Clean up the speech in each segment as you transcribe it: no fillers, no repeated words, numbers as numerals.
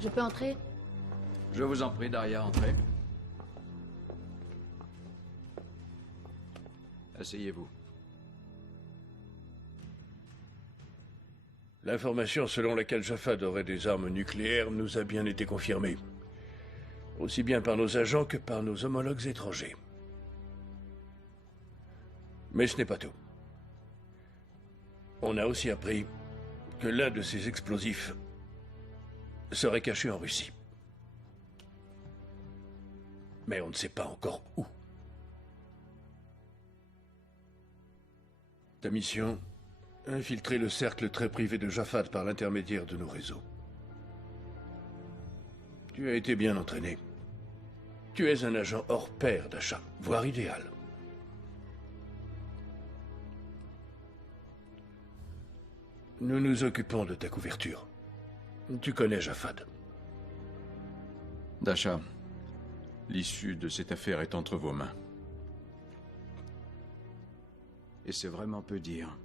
Je peux entrer? Je vous en prie, Daria, entrez. Asseyez-vous. L'information selon laquelle Jafad aurait des armes nucléaires nous a bien été confirmée. Aussi bien par nos agents que par nos homologues étrangers. Mais ce n'est pas tout. On a aussi appris que l'un de ces explosifs serait caché en Russie. Mais on ne sait pas encore où. Ta mission, infiltrer le cercle très privé de Jafad par l'intermédiaire de nos réseaux. Tu as été bien entraîné. Tu es un agent hors pair d'achat, voire idéal. Nous nous occupons de ta couverture. Tu connais Jafad. Dasha, l'issue de cette affaire est entre vos mains. Et c'est vraiment peu dire.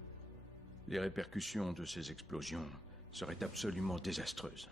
Les répercussions de ces explosions seraient absolument désastreuses.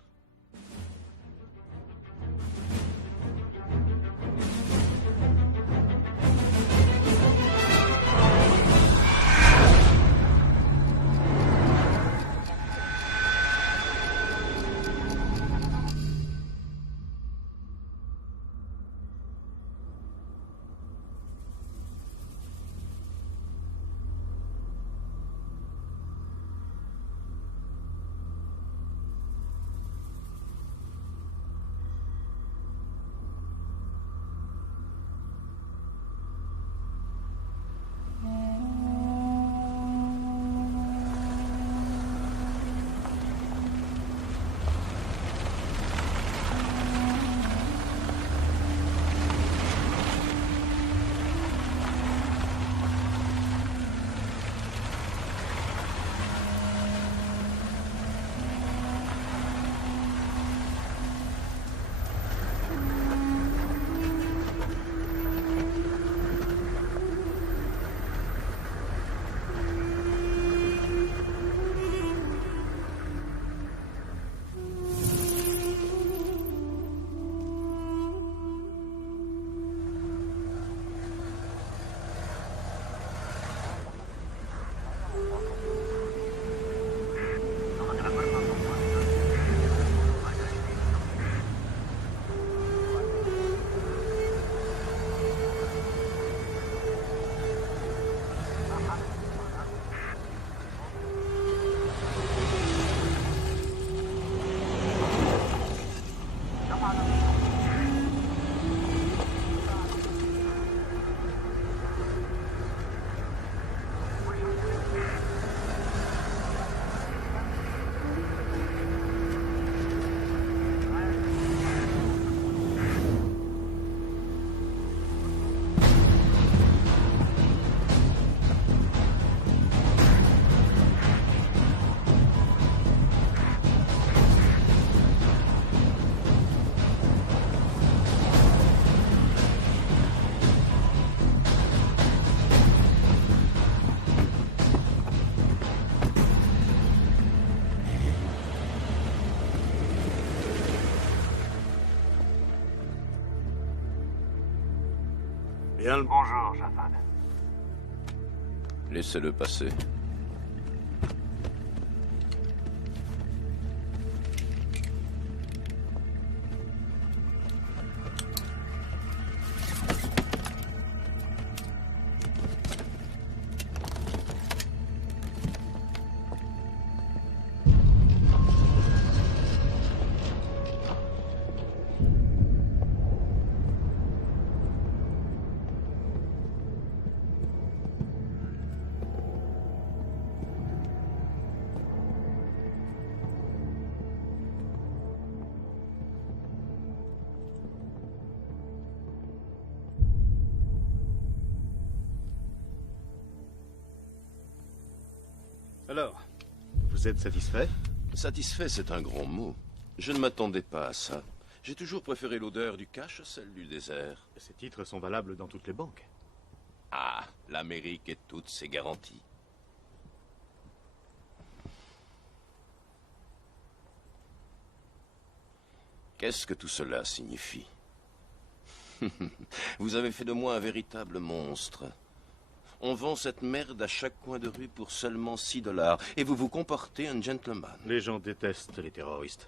Bien le bonjour, Jafad. Laissez-le passer. Alors, vous êtes satisfait? Satisfait, c'est un grand mot. Je ne m'attendais pas à ça. J'ai toujours préféré l'odeur du cash à celle du désert. Ces titres sont valables dans toutes les banques. Ah, l'Amérique et toutes ses garanties. Qu'est-ce que tout cela signifie? Vous avez fait de moi un véritable monstre. On vend cette merde à chaque coin de rue pour seulement $6, et vous vous comportez un gentleman. Les gens détestent les terroristes.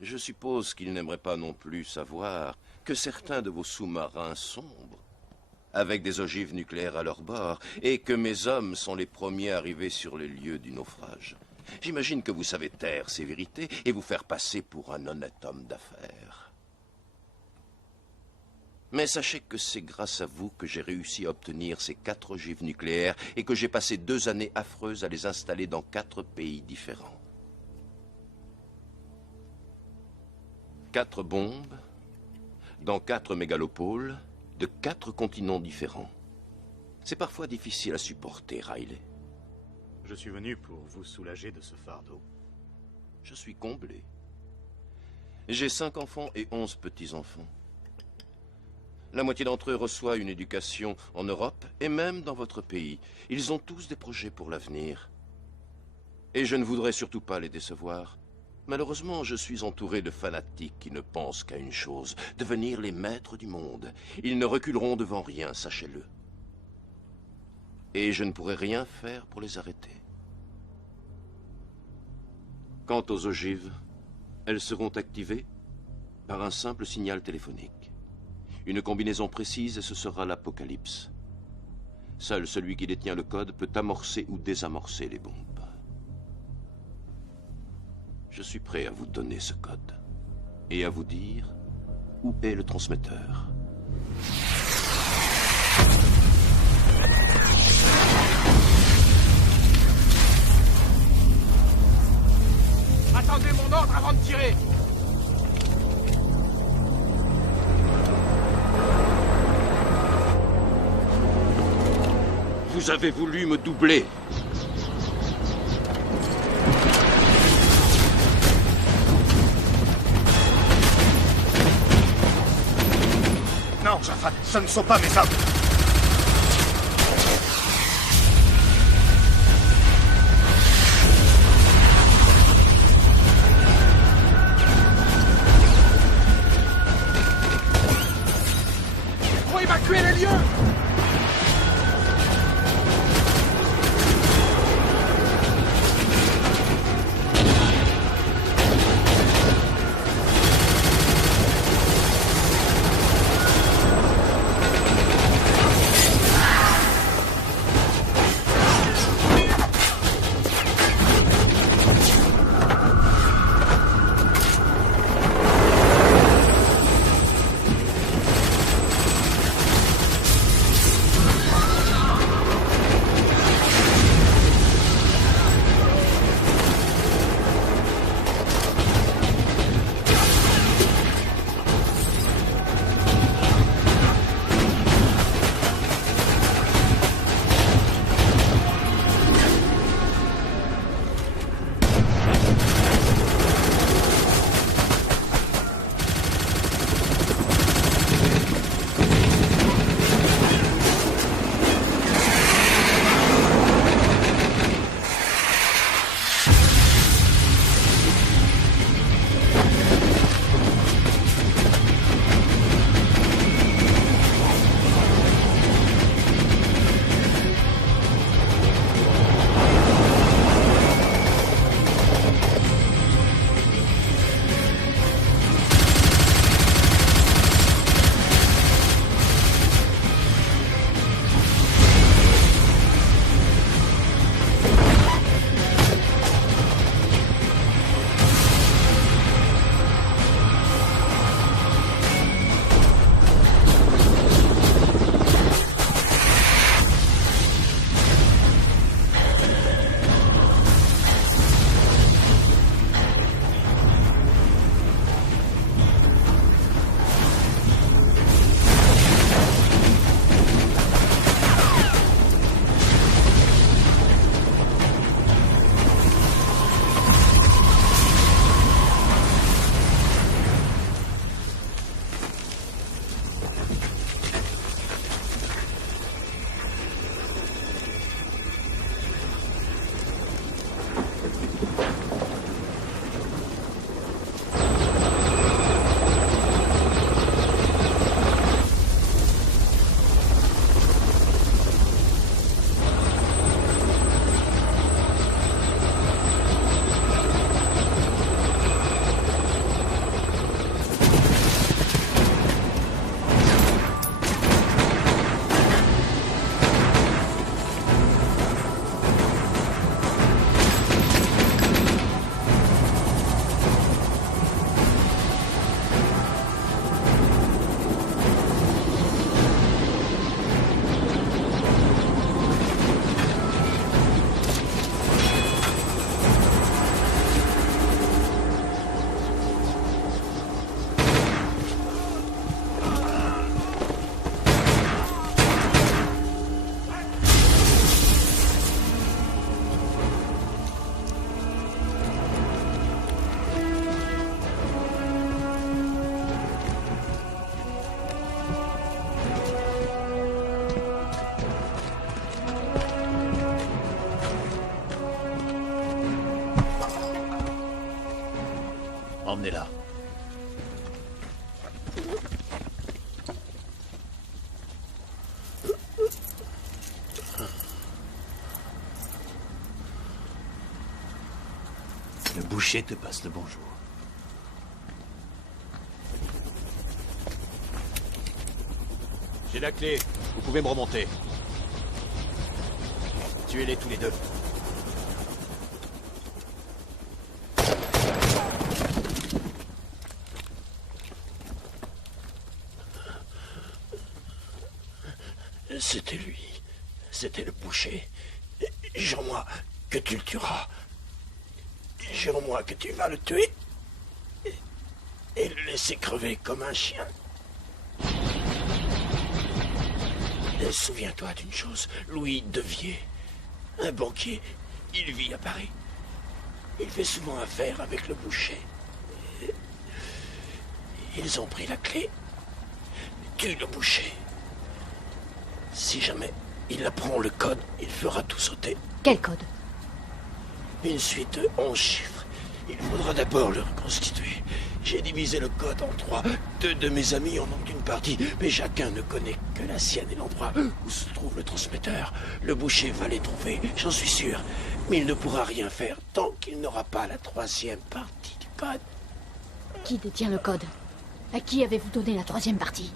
Je suppose qu'ils n'aimeraient pas non plus savoir que certains de vos sous-marins sombrent, avec des ogives nucléaires à leur bord, et que mes hommes sont les premiers arrivés sur les lieux du naufrage. J'imagine que vous savez taire ces vérités et vous faire passer pour un honnête homme d'affaires. Mais sachez que c'est grâce à vous que j'ai réussi à obtenir ces 4 ogives nucléaires et que j'ai passé 2 années affreuses à les installer dans 4 pays différents. 4 bombes, dans 4 mégalopoles, de 4 continents différents. C'est parfois difficile à supporter, Riley. Je suis venu pour vous soulager de ce fardeau. Je suis comblé. J'ai 5 enfants et 11 petits-enfants. La moitié d'entre eux reçoit une éducation en Europe et même dans votre pays. Ils ont tous des projets pour l'avenir. Et je ne voudrais surtout pas les décevoir. Malheureusement, je suis entouré de fanatiques qui ne pensent qu'à une chose, devenir les maîtres du monde. Ils ne reculeront devant rien, sachez-le. Et je ne pourrai rien faire pour les arrêter. Quant aux ogives, elles seront activées par un simple signal téléphonique. Une combinaison précise et ce sera l'apocalypse. Seul celui qui détient le code peut amorcer ou désamorcer les bombes. Je suis prêt à vous donner ce code et à vous dire où est le transmetteur. Attendez mon ordre avant de tirer! Vous avez voulu me doubler. Non, Jaffa, ce ne sont pas mes hommes. Faut évacuer les lieux! Emmenez-la. Le boucher te passe le bonjour. J'ai la clé. Vous pouvez me remonter. Tuez-les tous les deux. C'était lui. C'était le boucher. Jure-moi que tu le tueras. Jure-moi que tu vas le tuer. Et le laisser crever comme un chien. Et souviens-toi d'une chose, Louis Devier, un banquier, il vit à Paris. Il fait souvent affaire avec le boucher. Ils ont pris la clé. Tue le boucher. Si jamais il apprend le code, il fera tout sauter. Quel code? Une suite de 11 chiffres. Il faudra d'abord le reconstituer. J'ai divisé le code en 3. 2 de mes amis en ont une partie, mais chacun ne connaît que la sienne et l'endroit où se trouve le transmetteur. Le boucher va les trouver, j'en suis sûr. Mais il ne pourra rien faire tant qu'il n'aura pas la 3e partie du code. Qui détient le code? À qui avez-vous donné la 3e partie?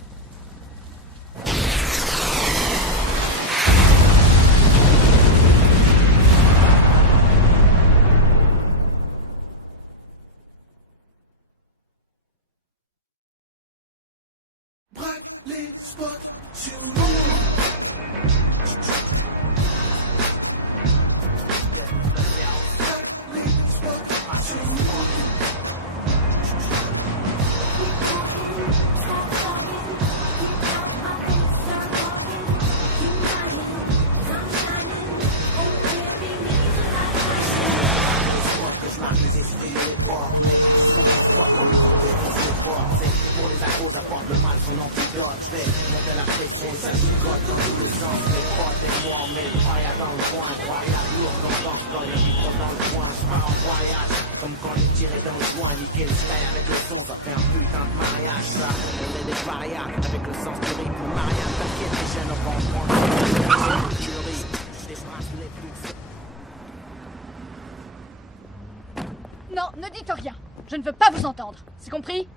Non, ne dites rien. Je ne veux pas vous entendre. C'est compris?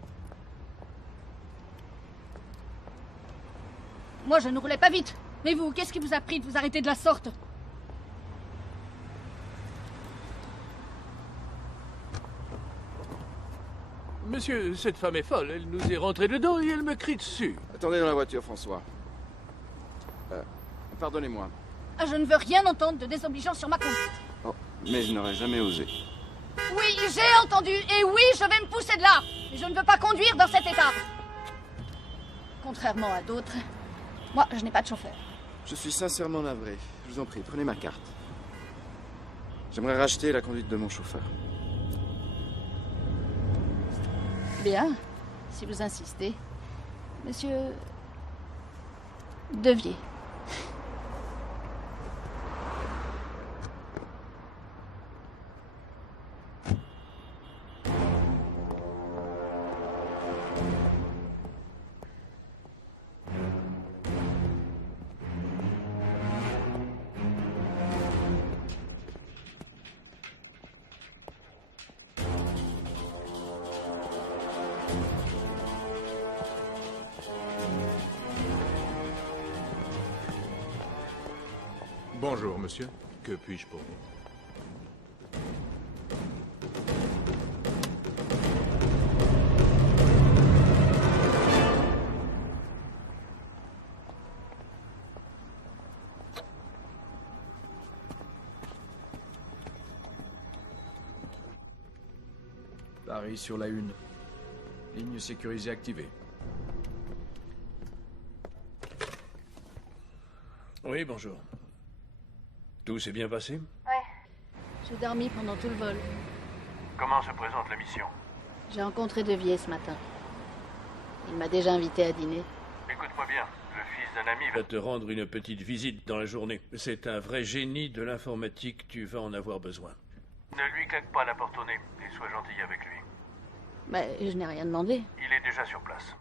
Moi, je ne roulais pas vite. Mais vous, qu'est-ce qui vous a pris de vous arrêter de la sorte? Monsieur, cette femme est folle. Elle nous est rentrée dedans et elle me crie dessus. Attendez dans la voiture, François. Pardonnez-moi. Ah, je ne veux rien entendre de désobligeant sur ma conduite. Oh, mais je n'aurais jamais osé. Oui, j'ai entendu. Et oui, je vais me pousser de là. Mais je ne veux pas conduire dans cet état. Contrairement à d'autres, moi, je n'ai pas de chauffeur. Je suis sincèrement navré. Je vous en prie, prenez ma carte. J'aimerais racheter la conduite de mon chauffeur. Bien, si vous insistez. Monsieur Devier. Bonjour, monsieur. Que puis-je pour vous? Paris sur la une. Ligne sécurisée activée. Oui, bonjour. Tout s'est bien passé? Ouais. J'ai dormi pendant tout le vol. Comment se présente la mission? J'ai rencontré Devier ce matin. Il m'a déjà invité à dîner. Écoute-moi bien. Le fils d'un ami Va te rendre une petite visite dans la journée. C'est un vrai génie de l'informatique. Tu vas en avoir besoin. Ne lui claque pas la porte au nez et sois gentil avec lui. Bah, je n'ai rien demandé. Il est déjà sur place.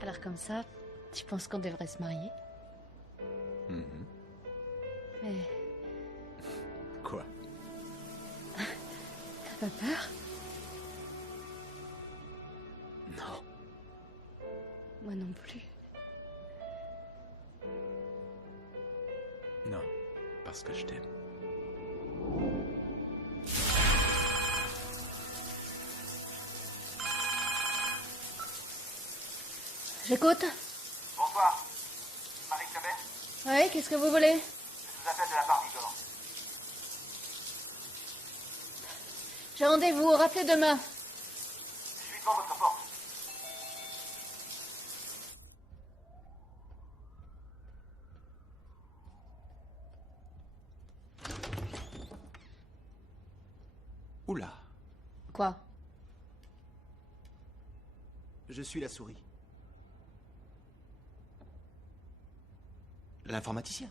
Alors comme ça, tu penses qu'on devrait se marier? Mais... Quoi? T'as pas peur? Non. Moi non plus. Non, parce que je t'aime. J'écoute. Bonsoir. Marie Clabet, Oui, qu'est-ce que vous voulez? je vous appelle de la part d'Igor. J'ai rendez-vous, rappelez demain. Je suis devant votre porte. Oula, Quoi? je suis la souris. L'informaticien.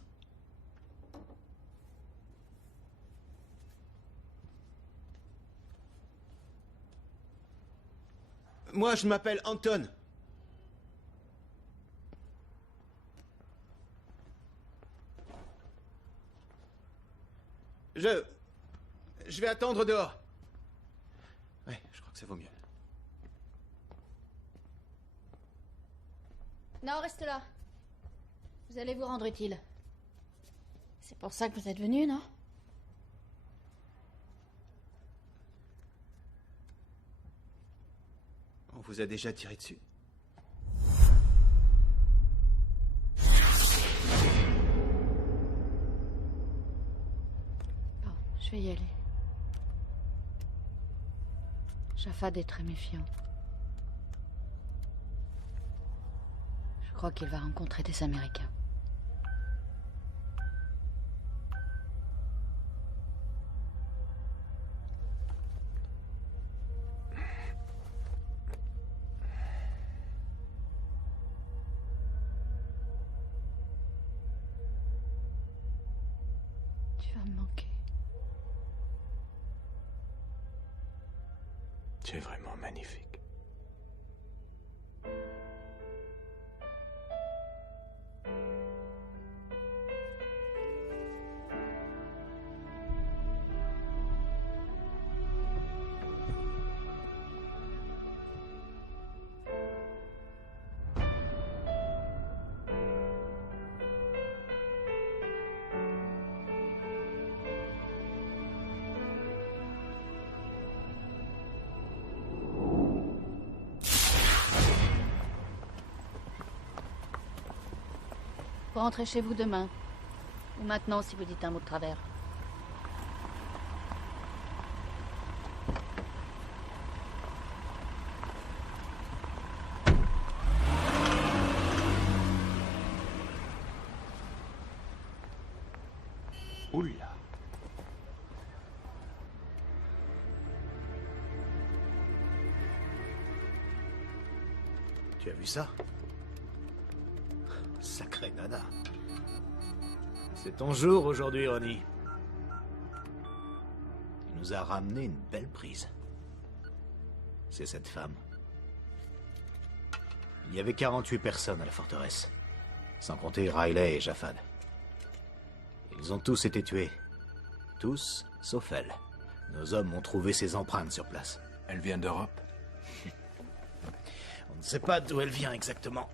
Moi, je m'appelle Anton. Je vais attendre dehors. Ouais, je crois que ça vaut mieux. Non, reste là. Vous allez vous rendre utile. C'est pour ça que vous êtes venu, non? On vous a déjà tiré dessus. Bon, je vais y aller. Jafad est très méfiant. Je crois qu'il va rencontrer des Américains. Tu vas me manquer. Tu es vraiment magnifique. Vous rentrez chez vous demain. Ou maintenant, si vous dites un mot de travers. Oula. Tu as vu ça? Sacré nana. C'est ton jour aujourd'hui, Ronnie. Il nous a ramené une belle prise. C'est cette femme. Il y avait 48 personnes à la forteresse, sans compter Riley et Japhad. Ils ont tous été tués. Tous, sauf elle. Nos hommes ont trouvé ses empreintes sur place. Elle vient d'Europe? On ne sait pas d'où elle vient exactement.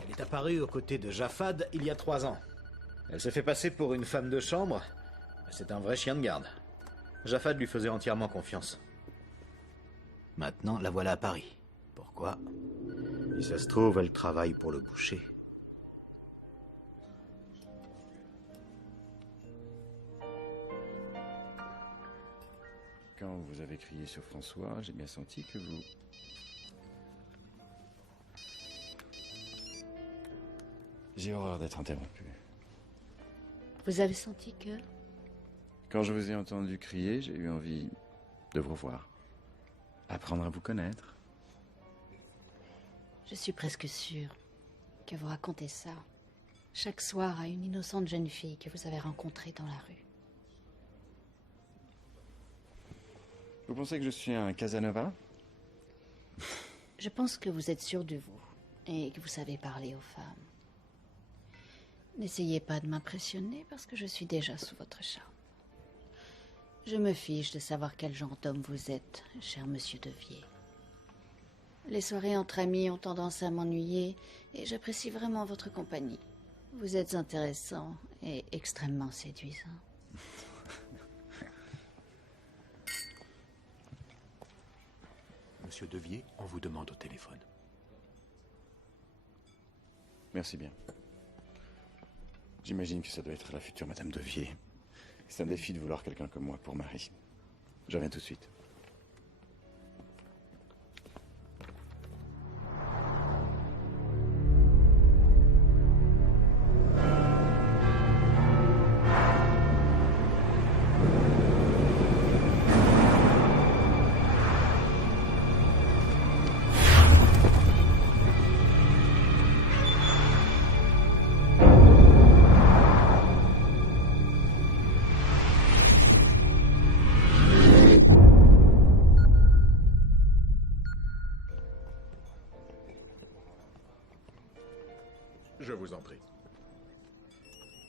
Elle est apparue aux côtés de Japhad il y a 3 ans. Elle s'est fait passer pour une femme de chambre. C'est un vrai chien de garde. Japhad lui faisait entièrement confiance. Maintenant, la voilà à Paris. Pourquoi? Si ça se trouve, elle travaille pour le boucher. Quand vous avez crié sur François, j'ai bien senti que vous... J'ai horreur d'être interrompu. Vous avez senti que... Quand je vous ai entendu crier, j'ai eu envie de vous revoir. Apprendre à vous connaître. Je suis presque sûre que vous racontez ça chaque soir à une innocente jeune fille que vous avez rencontrée dans la rue. Vous pensez que je suis un Casanova? Je pense que vous êtes sûr de vous et que vous savez parler aux femmes. N'essayez pas de m'impressionner parce que je suis déjà sous votre charme. Je me fiche de savoir quel genre d'homme vous êtes, cher monsieur Devier. Les soirées entre amis ont tendance à m'ennuyer et j'apprécie vraiment votre compagnie. Vous êtes intéressant et extrêmement séduisant. Monsieur Devier, on vous demande au téléphone. Merci bien. J'imagine que ça doit être la future Madame Devier. C'est un défi de vouloir quelqu'un comme moi pour mari. Je reviens tout de suite. Je vous en prie.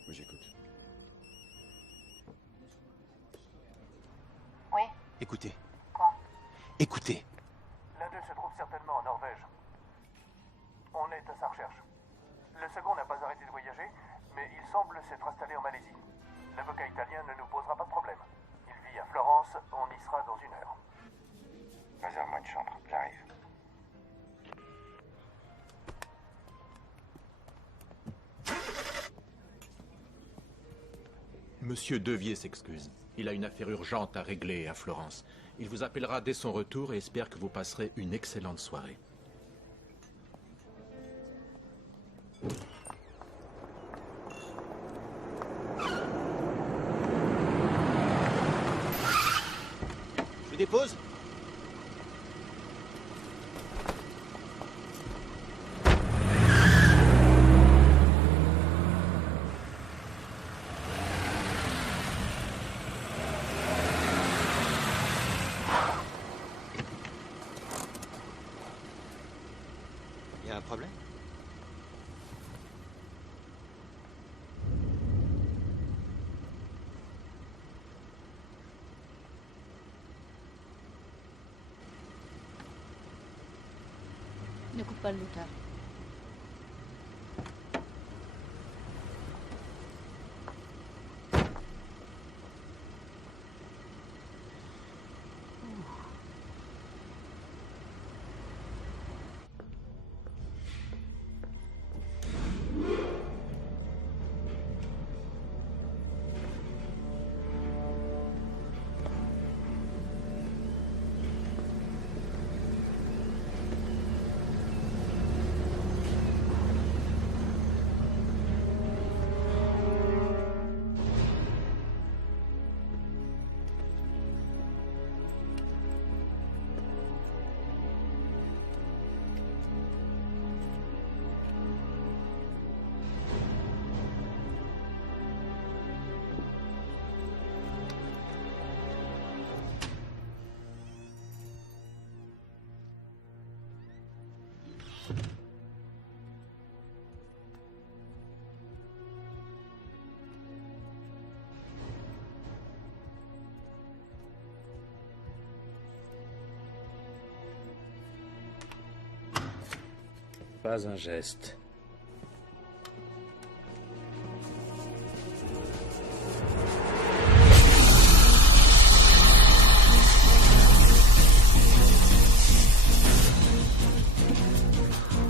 Oui, j'écoute. Oui. Écoutez. Quoi? Écoutez. L'un d'eux se trouve certainement en Norvège. On est à sa recherche. Le second n'a pas arrêté de voyager, mais il semble s'être installé en Malaisie. L'avocat italien ne nous posera pas de problème. Il vit à Florence, on y sera dans 1 heure. Réserve-moi une chambre, j'arrive. Monsieur Devier s'excuse. Il a une affaire urgente à régler à Florence. Il vous appellera dès son retour et espère que vous passerez une excellente soirée. Je vous dépose? Il y a un problème? Ne coupe pas le moteur. Pas un geste.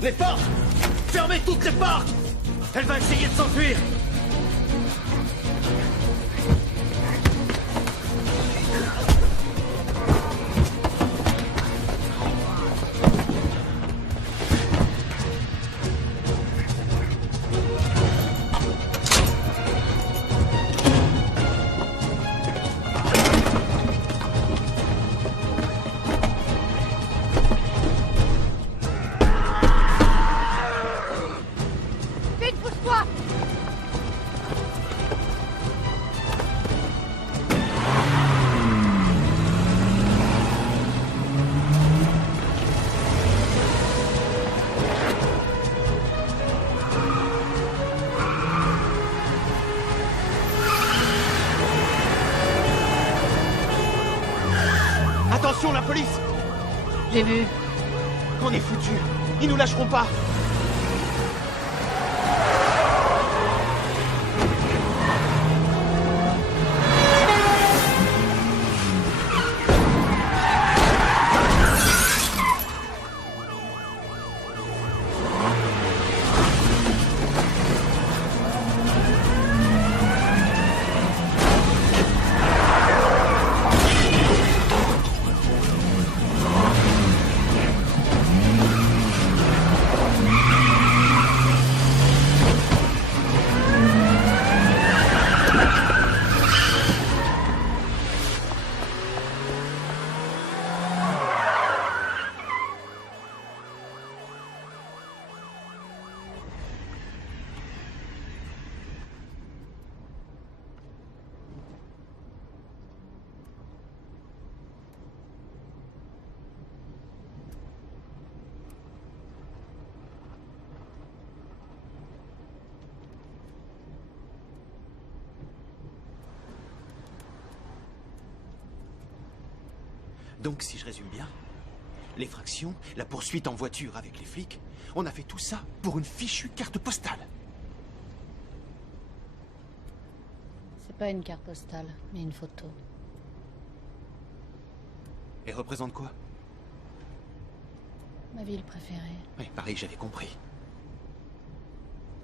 Les portes! Fermez toutes les portes! Elle va essayer de s'enfuir! Vite, pousse-toi! Attention, la police! J'ai vu. On est foutus! Ils nous lâcheront pas! Donc, si je résume bien, l'effraction, la poursuite en voiture avec les flics, on a fait tout ça pour une fichue carte postale. C'est pas une carte postale, mais une photo. Elle représente quoi? Ma ville préférée. Oui, pareil, j'avais compris.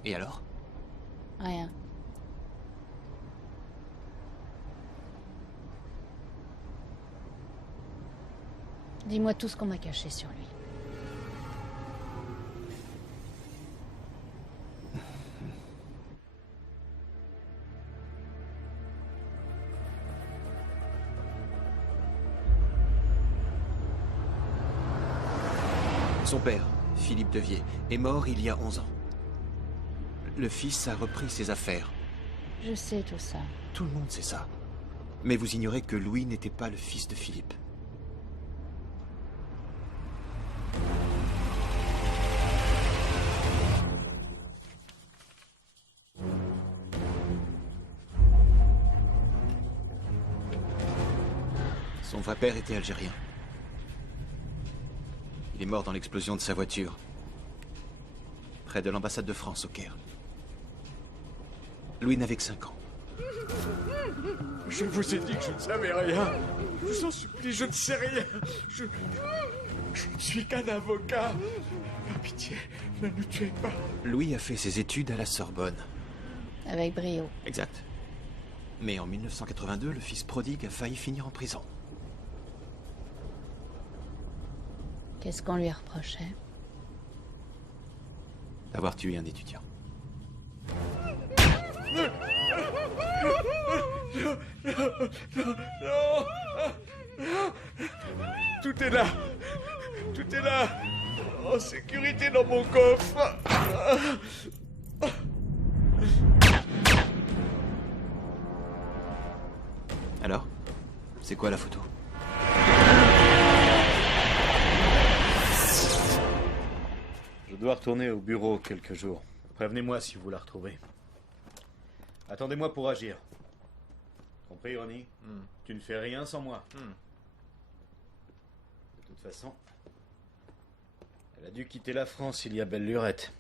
Et alors? Rien. Dis-moi tout ce qu'on m'a caché sur lui. Son père, Philippe Devier, est mort il y a 11 ans. Le fils a repris ses affaires. Je sais tout ça. Tout le monde sait ça. Mais vous ignorez que Louis n'était pas le fils de Philippe. Son vrai père était algérien. Il est mort dans l'explosion de sa voiture, près de l'ambassade de France au Caire. Louis n'avait que 5 ans. Je vous ai dit que je ne savais rien. Je vous en supplie, je ne sais rien. Je ne suis qu'un avocat. Par pitié, ne nous tuez pas. Louis a fait ses études à la Sorbonne. Avec brio. Exact. Mais en 1982, le fils prodigue a failli finir en prison. Qu'est-ce qu'on lui reprochait? D'avoir tué un étudiant. Non. Tout est là. Tout est là. En sécurité dans mon coffre. Alors? C'est quoi la photo? Je dois retourner au bureau quelques jours. Prévenez-moi si vous la retrouvez. Attendez-moi pour agir. Compris, Ronnie? Tu ne fais rien sans moi. De toute façon, Elle a dû quitter la France il y a belle lurette.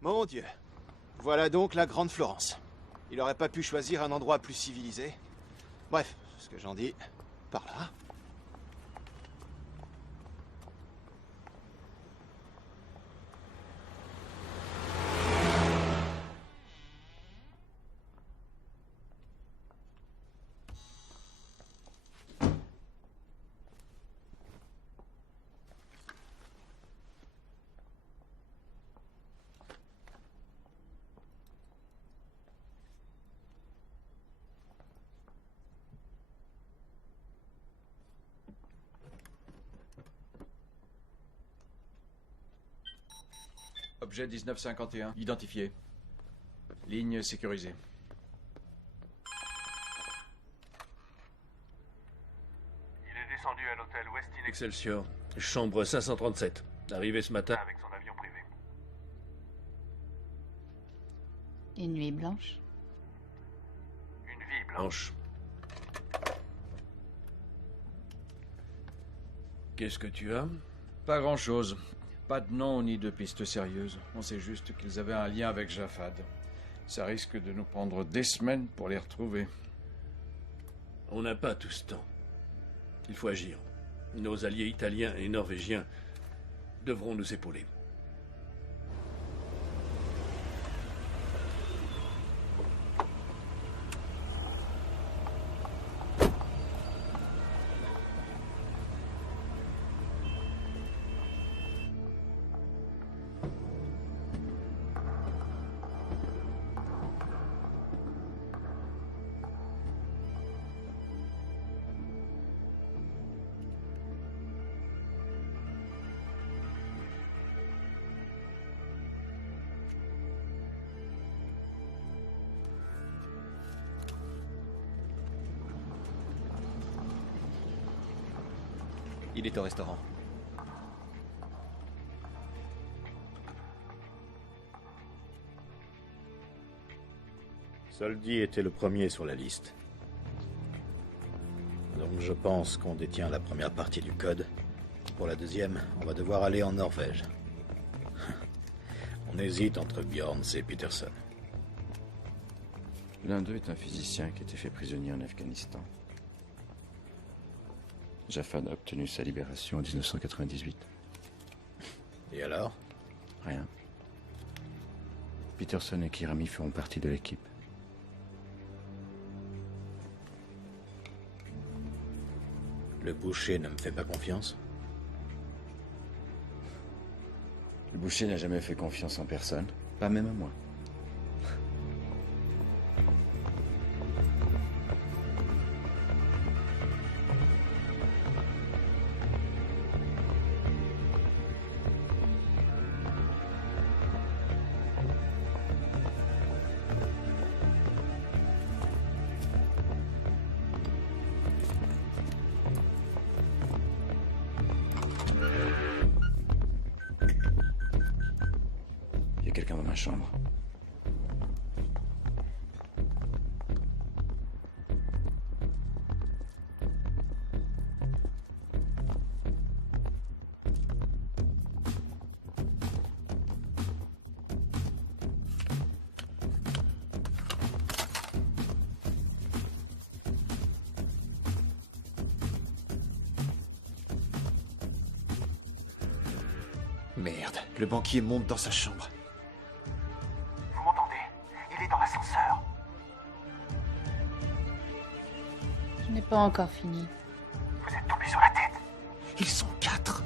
Mon Dieu. Voilà donc la Grande Florence. Il aurait pas pu choisir un endroit plus civilisé. Bref, ce que j'en dis, par là. Objet 1951, identifié. Ligne sécurisée. Il est descendu à l'hôtel Westin Excelsior, chambre 537. Arrivé ce matin. avec son avion privé. Une nuit blanche. Une vie blanche. Qu'est-ce que tu as? Pas grand-chose. Pas de nom ni de piste sérieuse. On sait juste qu'ils avaient un lien avec Jafad. Ça risque de nous prendre des semaines pour les retrouver. On n'a pas tout ce temps. Il faut agir. Nos alliés italiens et norvégiens devront nous épauler. Il est au restaurant. Soldi était le premier sur la liste. Donc je pense qu'on détient la première partie du code. Pour la deuxième, on va devoir aller en Norvège. On hésite entre Bjorns et Peterson. L'un d'eux est un physicien qui a été fait prisonnier en Afghanistan. Jafad a obtenu sa libération en 1998. Et alors? Rien. Peterson et Kirami feront partie de l'équipe. Le boucher ne me fait pas confiance? Le boucher n'a jamais fait confiance en personne, pas même à moi. Il y a quelqu'un dans ma chambre. Merde, le banquier monte dans sa chambre. Vous m'entendez? Il est dans l'ascenseur. Je n'ai pas encore fini. Vous êtes tombé sur la tête. Ils sont 4.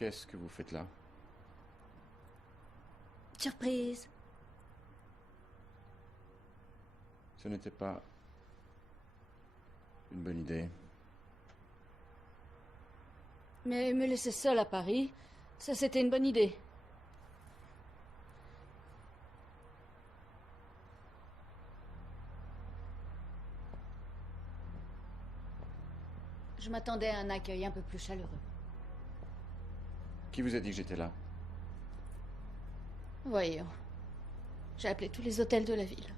Qu'est-ce que vous faites là? Surprise. Ce n'était pas une bonne idée. Mais me laisser seule à Paris, ça c'était une bonne idée. Je m'attendais à un accueil un peu plus chaleureux. Qui vous a dit que j'étais là? Voyons. J'ai appelé tous les hôtels de la ville.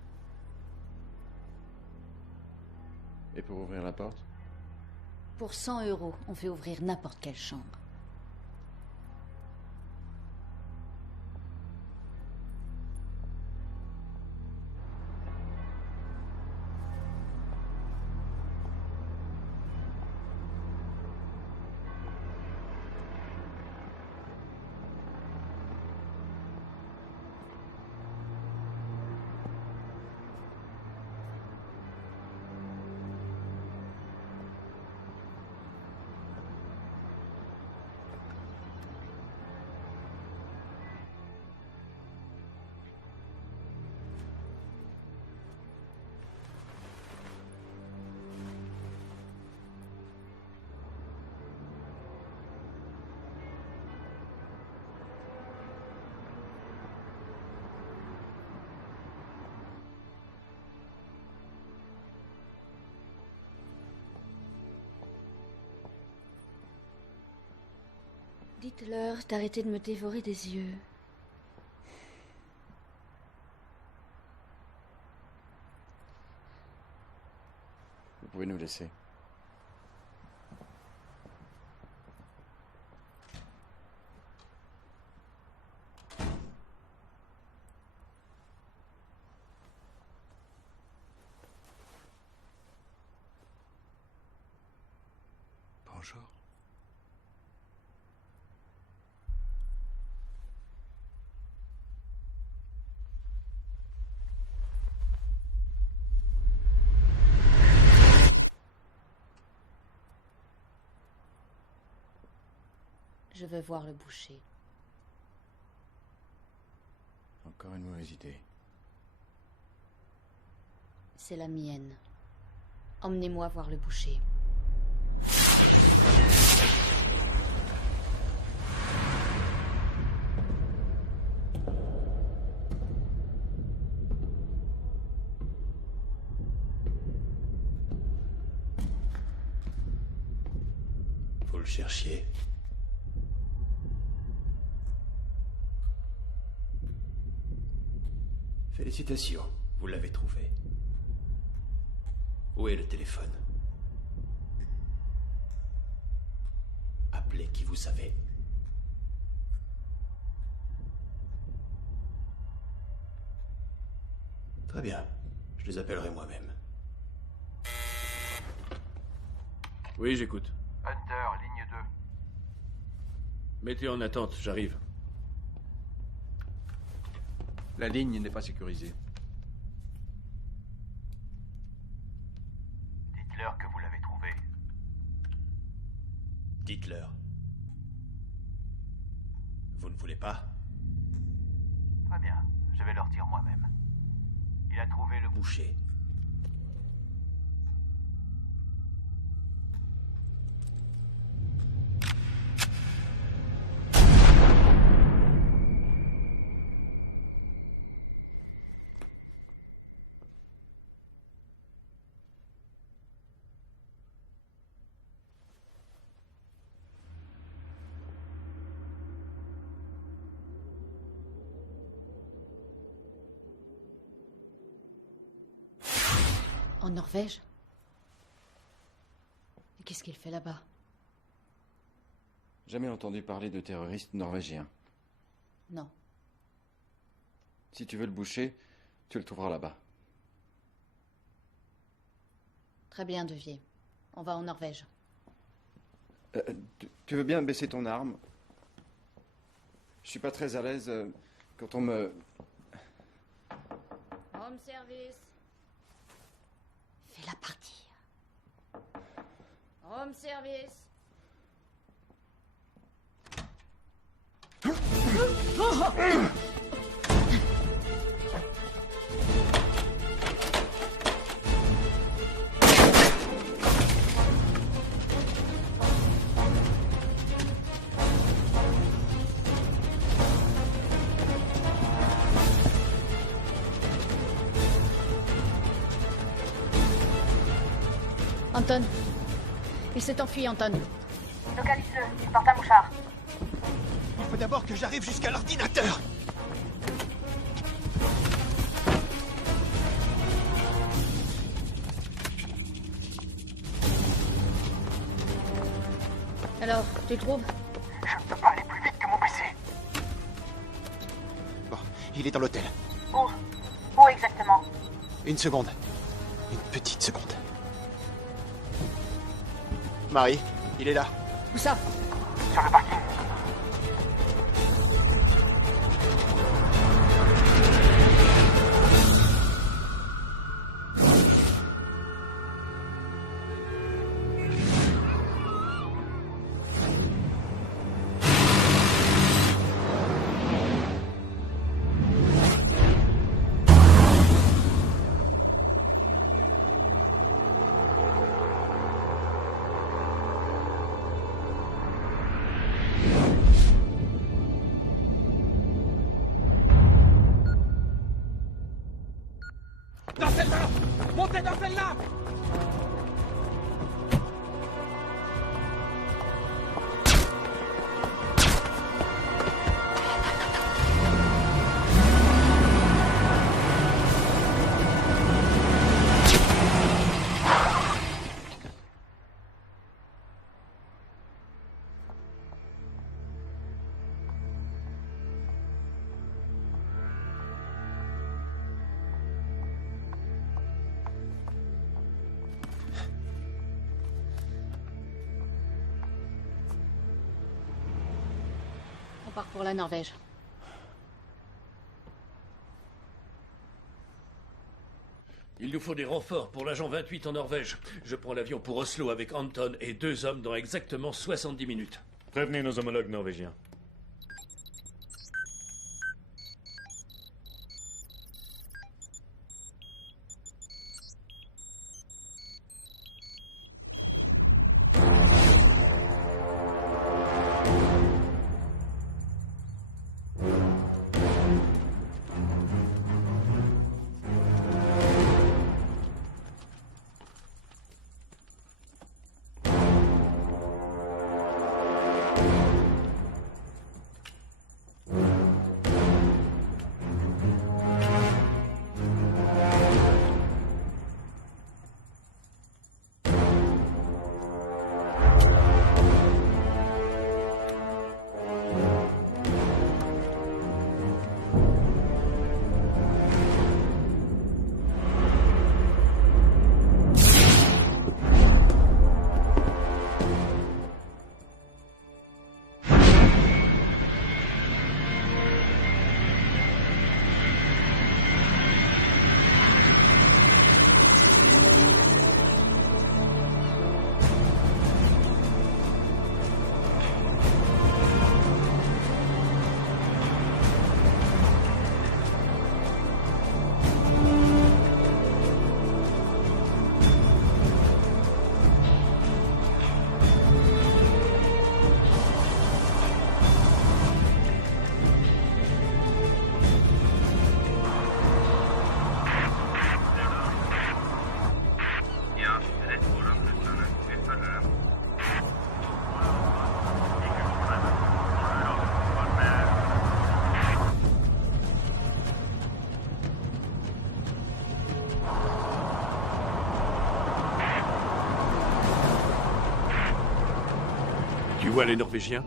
Et pour ouvrir la porte? Pour 100 €, on fait ouvrir n'importe quelle chambre. Dites-leur d'arrêter de me dévorer des yeux. Vous pouvez nous laisser. Bonjour. Je veux voir le boucher. Encore une mauvaise idée. C'est la mienne. Emmenez-moi voir le boucher. Vous le cherchiez. Félicitations, vous l'avez trouvé. Où est le téléphone? Appelez qui vous savez. Très bien, je les appellerai moi-même. Oui, j'écoute. Hunter, ligne 2. Mettez en attente, j'arrive. La ligne n'est pas sécurisée. Dites-leur que vous l'avez trouvé. Dites-leur. Vous ne voulez pas? Très bien, je vais leur dire moi-même. Il a trouvé le boucher. En Norvège? Et qu'est-ce qu'il fait là-bas? Jamais entendu parler de terroristes norvégiens. Non. Si tu veux le boucher, tu le trouveras là-bas. Très bien, Devier. On va en Norvège. Tu veux bien baisser ton arme? Je suis pas très à l'aise quand on me... Home service. Fais-la partir. Home service. Anton. Il s'est enfui, Anton. Localise-le, il porte un mouchard. Il faut d'abord que j'arrive jusqu'à l'ordinateur. Alors, tu le trouves? Je ne peux pas aller plus vite que mon PC. Bon, il est dans l'hôtel. Où? Où exactement? Une seconde. Une petite seconde. Marie, il est là. Où ça? Sur le parking. Dans celle-là! Montez dans celle-là! On part pour la Norvège. Il nous faut des renforts pour l'agent 28 en Norvège. Je prends l'avion pour Oslo avec Anton et 2 hommes dans exactement 70 minutes. Prévenez nos homologues norvégiens. Tu vois les Norvégiens?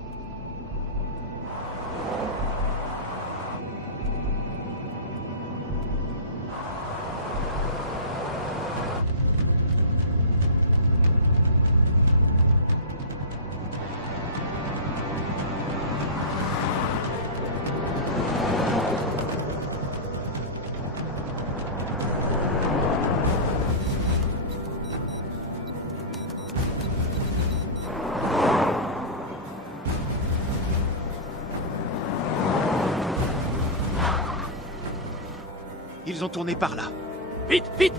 Ils ont tourné par là. Vite, vite!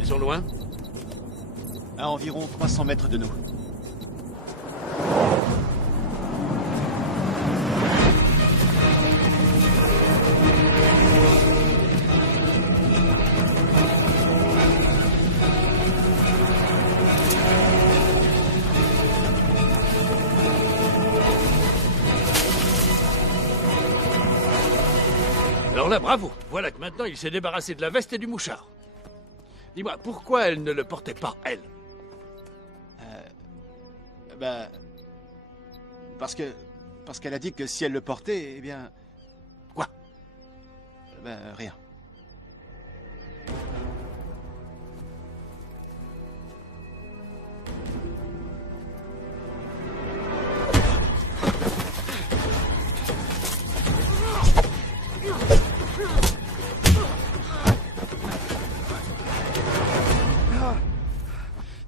Ils sont loin? À environ 300 mètres de nous. Alors là, bravo. Voilà que maintenant il s'est débarrassé de la veste et du mouchard. Dis-moi, pourquoi elle ne le portait pas, elle? Parce qu'elle a dit que si elle le portait, eh bien... Quoi? Rien.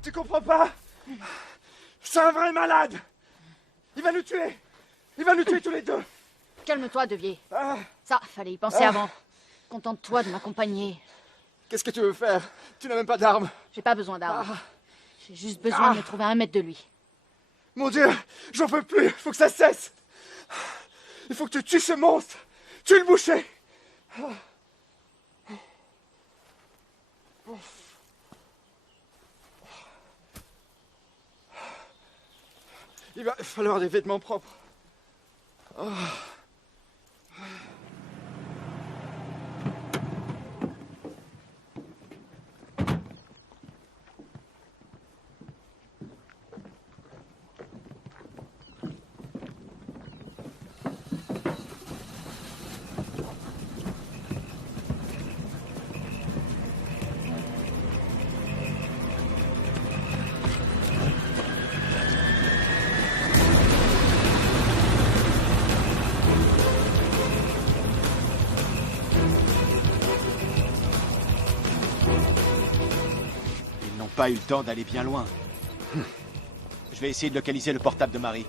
Tu comprends pas? C'est un vrai malade! Il va nous tuer! Il va nous tuer tous les deux! Calme-toi, Devier. Ça, fallait y penser avant. Contente-toi de m'accompagner. Qu'est-ce que tu veux faire? Tu n'as même pas d'armes. J'ai pas besoin d'armes. J'ai juste besoin de me trouver à 1 mètre de lui. Mon Dieu! J'en peux plus! Faut que ça cesse! Il faut que tu tues ce monstre! Tue le boucher! Il va falloir des vêtements propres. Oh. Pas eu le temps d'aller bien loin. Je vais essayer de localiser le portable de Marie.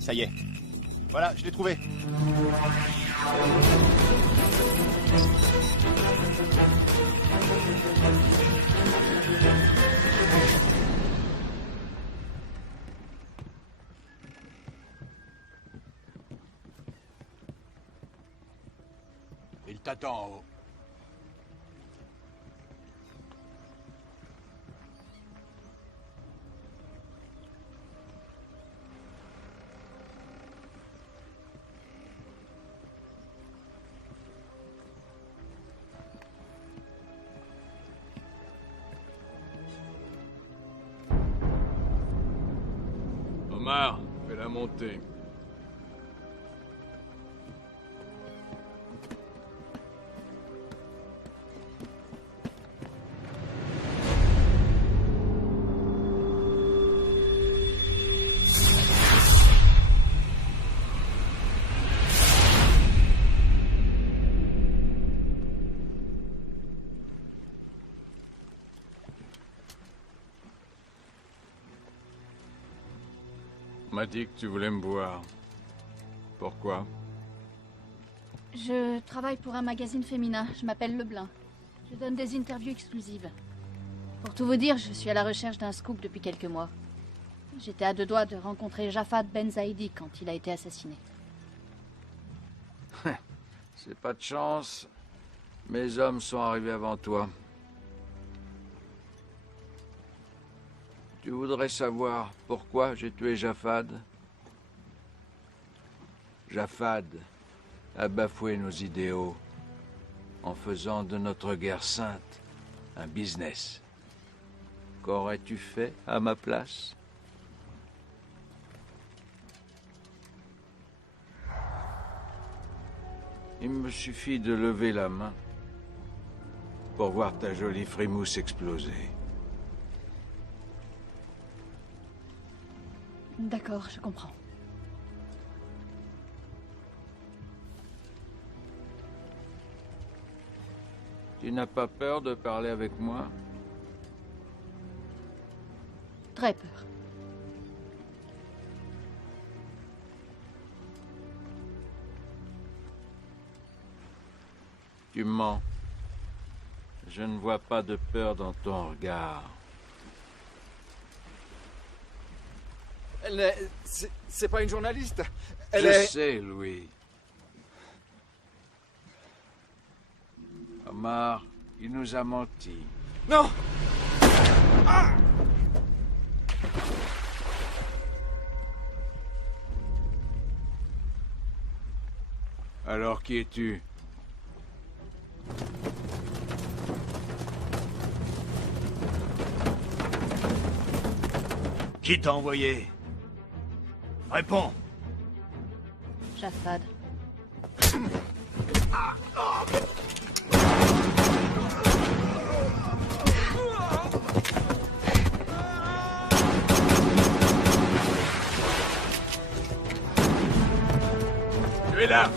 Ça y est. Voilà, je l'ai trouvé. Il t'attend en haut. Omar, fais-la monter. On m'a dit que tu voulais me voir. Pourquoi? Je travaille pour un magazine féminin. Je m'appelle Leblin. Je donne des interviews exclusives. Pour tout vous dire, je suis à la recherche d'un scoop depuis quelques mois. J'étais à 2 doigts de rencontrer Jafad Ben Zaidi quand il a été assassiné. C'est pas de chance. Mes hommes sont arrivés avant toi. Tu voudrais savoir pourquoi j'ai tué Jafad? Jafad a bafoué nos idéaux en faisant de notre guerre sainte un business. Qu'aurais-tu fait à ma place? Il me suffit de lever la main pour voir ta jolie frimousse exploser. D'accord, je comprends. Tu n'as pas peur de parler avec moi? Très peur. Tu mens. Je ne vois pas de peur dans ton regard. C'est pas une journaliste. Je sais, Louis. Omar, il nous a menti. Non! Ah! Alors qui es-tu? Qui t'a envoyé? Réponds. Jafad. Tu es là!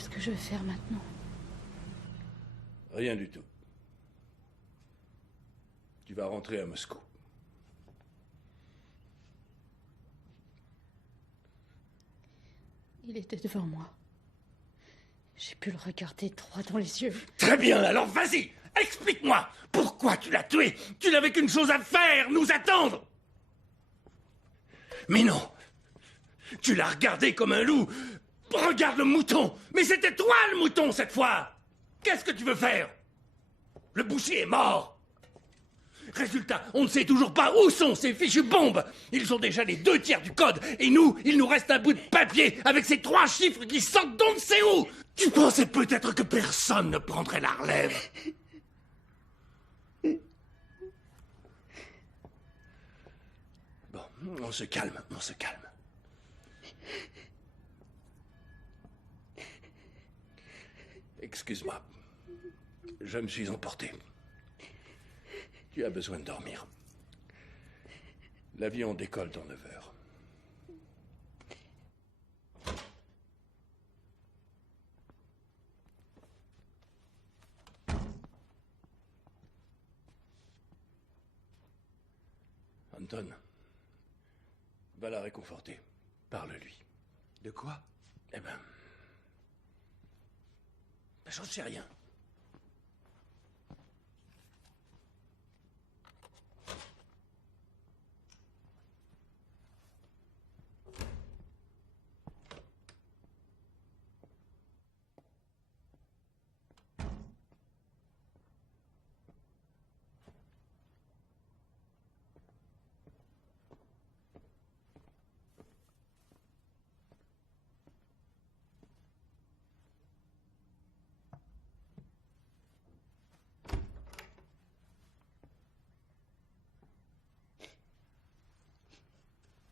Qu'est-ce que je vais faire maintenant? Rien du tout. Tu vas rentrer à Moscou. Il était devant moi. J'ai pu le regarder droit dans les yeux. Très bien, alors vas-y! Explique-moi! Pourquoi tu l'as tué? Tu n'avais qu'une chose à faire, nous attendre! Mais non! Tu l'as regardé comme un loup! Regarde le mouton! Mais c'était toi le mouton cette fois! Qu'est-ce que tu veux faire? Le boucher est mort! Résultat, on ne sait toujours pas où sont ces fichues bombes! Ils ont déjà les 2/3 du code, et nous, il nous reste un bout de papier avec ces 3 chiffres qui sortent d'on ne sait où! Tu pensais peut-être que personne ne prendrait la relève? Bon, on se calme, on se calme. Excuse-moi. Je me suis emporté. Tu as besoin de dormir. L'avion décolle dans 9 heures. Anton, va la réconforter. Parle-lui. De quoi? Eh ben... j'en sais rien.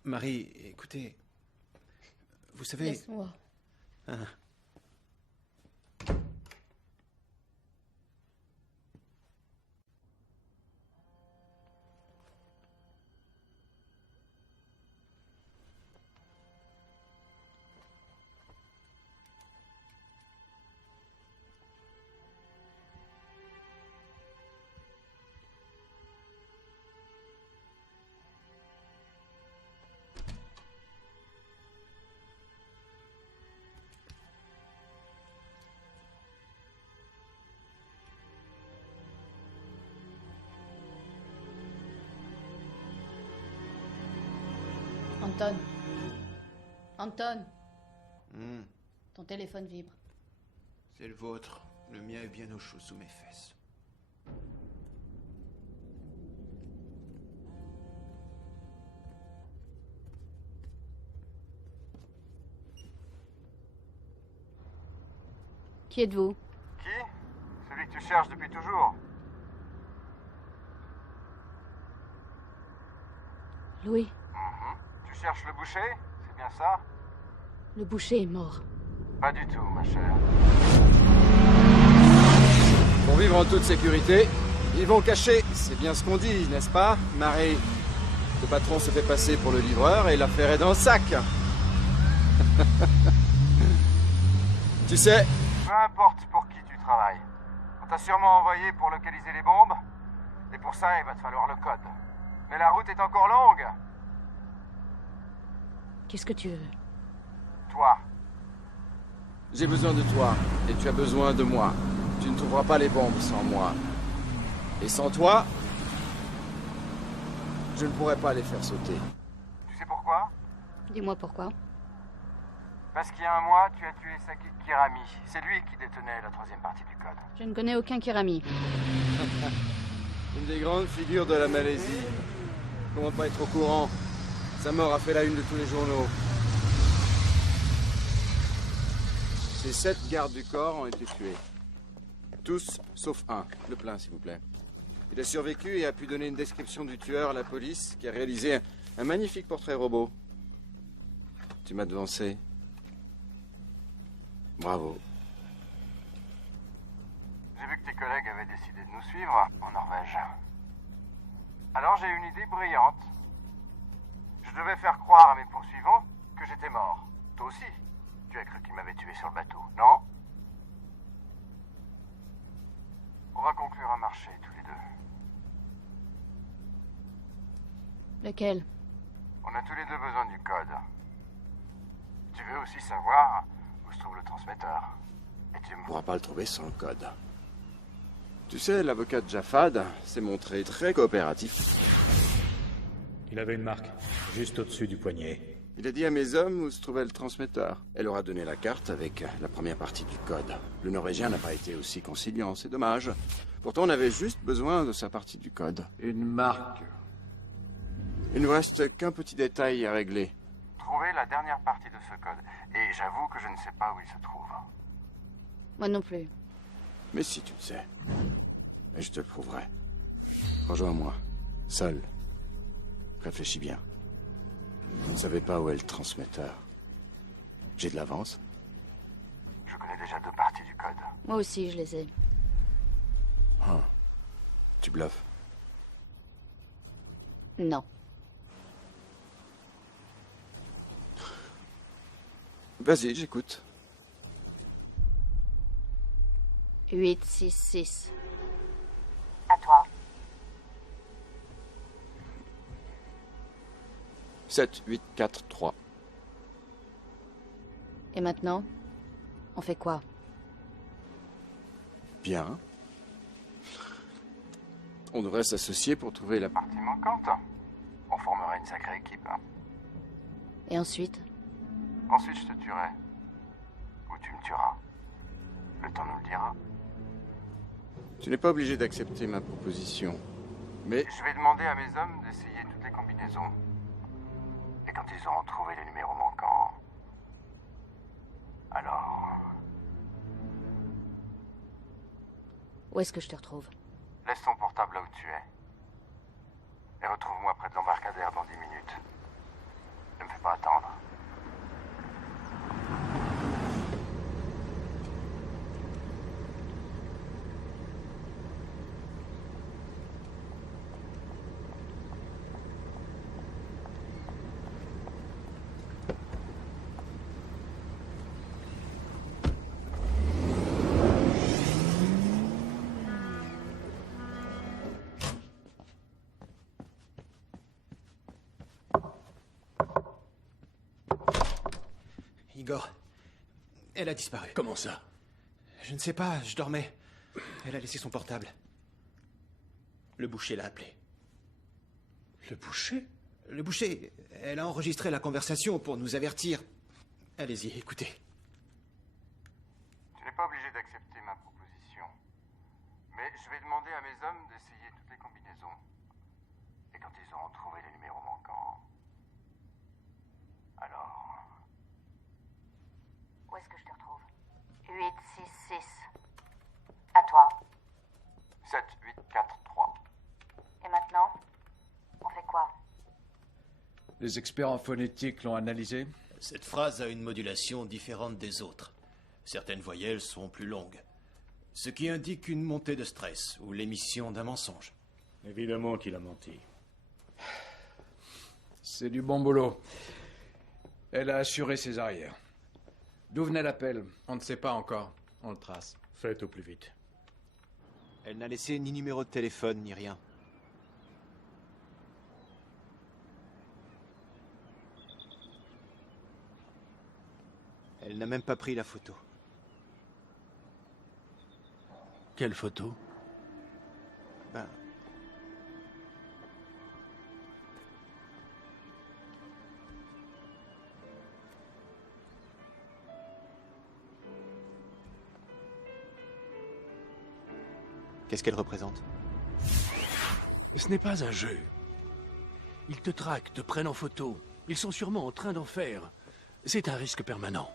Marie, écoutez... Vous savez... Laisse-moi. Hein. Anton. Anton, Hmm, ton téléphone vibre. c'est le vôtre. Le mien est bien au chaud sous mes fesses. Qui êtes-vous? Qui? Celui que tu cherches depuis toujours. Louis, Tu cherches le boucher? C'est bien ça? le boucher est mort. Pas du tout, ma chère. Pour vivre en toute sécurité, ils vont cacher. C'est bien ce qu'on dit, n'est-ce pas, Marie? Le patron se fait passer pour le livreur et l'affaire est dans le sac. Tu sais... Peu importe pour qui tu travailles. On t'a sûrement envoyé pour localiser les bombes. Et pour ça, il va te falloir le code. Mais la route est encore longue. Qu'est-ce que tu veux? Toi. J'ai besoin de toi, et tu as besoin de moi. Tu ne trouveras pas les bombes sans moi. Et sans toi, je ne pourrais pas les faire sauter. Tu sais pourquoi? Dis-moi pourquoi. Parce qu'il y a un mois, tu as tué Saki Kirami. C'est lui qui détenait la troisième partie du code. Je ne connais aucun Kirami. Une des grandes figures de la Malaisie. Comment pas être au courant? Sa mort a fait la une de tous les journaux. Ces 7 gardes du corps ont été tués. Tous, sauf un. Le plein, s'il vous plaît. Il a survécu et a pu donner une description du tueur à la police, qui a réalisé un magnifique portrait robot. Tu m'as devancé. Bravo. J'ai vu que tes collègues avaient décidé de nous suivre en Norvège. Alors j'ai une idée brillante. Je devais faire croire à mes poursuivants que j'étais mort. Toi aussi, tu as cru qu'ils m'avaient tué sur le bateau, non? On va conclure un marché tous les deux. Lequel? On a tous les deux besoin du code. Tu veux aussi savoir où se trouve le transmetteur. Et tu On ne pourra pas le trouver sans le code. Tu sais, l'avocat de Jafad s'est montré très coopératif. Il avait une marque, juste au-dessus du poignet. Il a dit à mes hommes où se trouvait le transmetteur. Elle leur a donné la carte avec la première partie du code. Le Norvégien n'a pas été aussi conciliant, c'est dommage. Pourtant, on avait juste besoin de sa partie du code. Une marque. Il ne nous reste qu'un petit détail à régler. trouver la dernière partie de ce code. Et j'avoue que je ne sais pas où il se trouve. Moi non plus. Mais si tu le sais. Et je te le prouverai. Rejoins-moi. Seul. Réfléchis bien. Vous ne savez pas où est le transmetteur. J'ai de l'avance. Je connais déjà 2 parties du code. Moi aussi, je les ai. Ah. Tu bluffes. Non. Vas-y, j'écoute. 866. À toi. 7, 8, 4, 3. Et maintenant, on fait quoi? Bien. On devrait s'associer pour trouver la Partie manquante. On formera une sacrée équipe. Hein. Et ensuite? Ensuite, je te tuerai. Ou tu me tueras. Le temps nous le dira. Tu n'es pas obligé d'accepter ma proposition. Mais Je vais demander à mes hommes d'essayer toutes les combinaisons. Et quand ils auront trouvé les numéros manquants... Alors... Où est-ce que je te retrouve? Laisse ton portable là où tu es. Et retrouve-moi près de l'embarcadère dans 10 minutes. Igor. Elle a disparu. Comment ça? Je ne sais pas, je dormais. Elle a laissé son portable. Le boucher l'a appelé. Le boucher? Le boucher. Elle a enregistré la conversation pour nous avertir. Allez-y, écoutez. Tu n'es pas obligé d'accepter ma proposition. Mais je vais demander à mes hommes d'essayer toutes les combinaisons. Et quand ils auront trouvé les numéros manquants... Alors... Où est-ce que je te retrouve? 866. À toi. 7, 8, 4, 3. Et maintenant? On fait quoi? Les experts en phonétique l'ont analysé? Cette phrase a une modulation différente des autres. Certaines voyelles sont plus longues. Ce qui indique une montée de stress ou l'émission d'un mensonge. Évidemment qu'il a menti. C'est du bon boulot. Elle a assuré ses arrières. D'où venait l'appel? On ne sait pas encore. On le trace. Faites au plus vite. Elle n'a laissé ni numéro de téléphone, ni rien. Elle n'a même pas pris la photo. Quelle photo? Ben... Qu'est-ce qu'elle représente? Ce n'est pas un jeu. Ils te traquent, te prennent en photo. Ils sont sûrement en train d'en faire. C'est un risque permanent.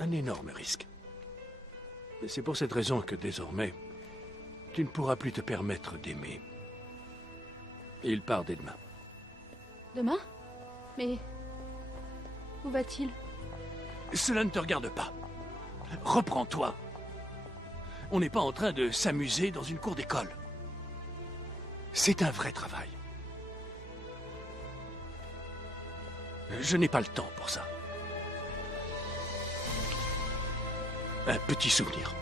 Un énorme risque. C'est pour cette raison que désormais, tu ne pourras plus te permettre d'aimer. Et il part dès demain. Demain? Mais... où va-t-il? Cela ne te regarde pas. Reprends-toi. On n'est pas en train de s'amuser dans une cour d'école. C'est un vrai travail. Je n'ai pas le temps pour ça. Un petit souvenir.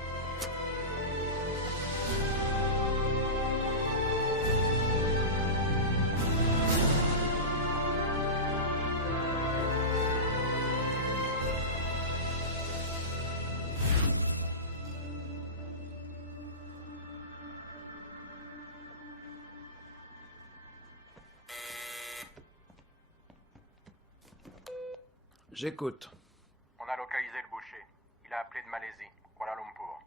J'écoute. On a localisé le boucher. Il a appelé de Malaisie, Kuala Lumpur.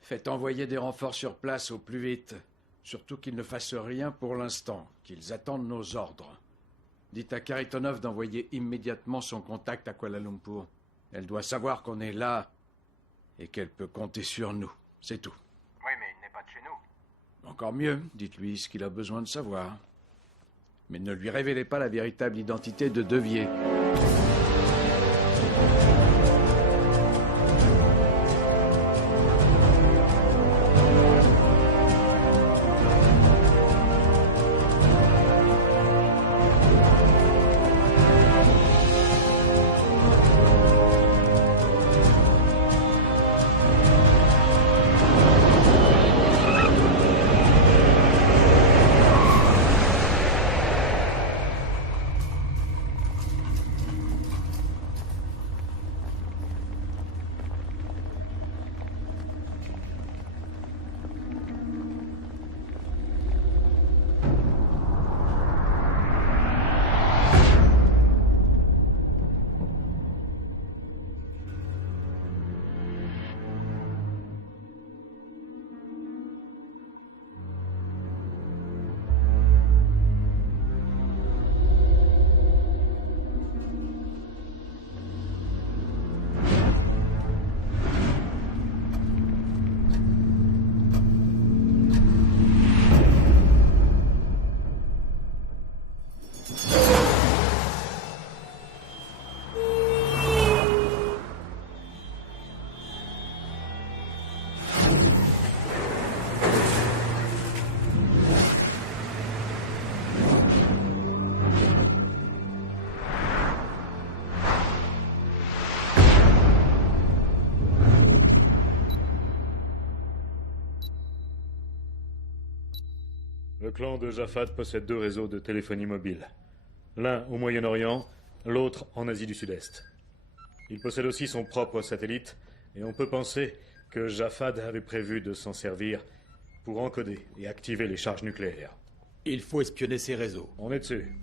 Faites envoyer des renforts sur place au plus vite. Surtout qu'ils ne fassent rien pour l'instant, qu'ils attendent nos ordres. Dites à Kharitonov d'envoyer immédiatement son contact à Kuala Lumpur. Elle doit savoir qu'on est là et qu'elle peut compter sur nous. C'est tout. Oui, mais il n'est pas de chez nous. Encore mieux, dites-lui ce qu'il a besoin de savoir. Mais ne lui révélez pas la véritable identité de Devier. Le clan de Jafad possède 2 réseaux de téléphonie mobile. L'un au Moyen-Orient, l'autre en Asie du Sud-Est. Il possède aussi son propre satellite, et on peut penser que Jafad avait prévu de s'en servir pour encoder et activer les charges nucléaires. Il faut espionner ses réseaux. On est dessus.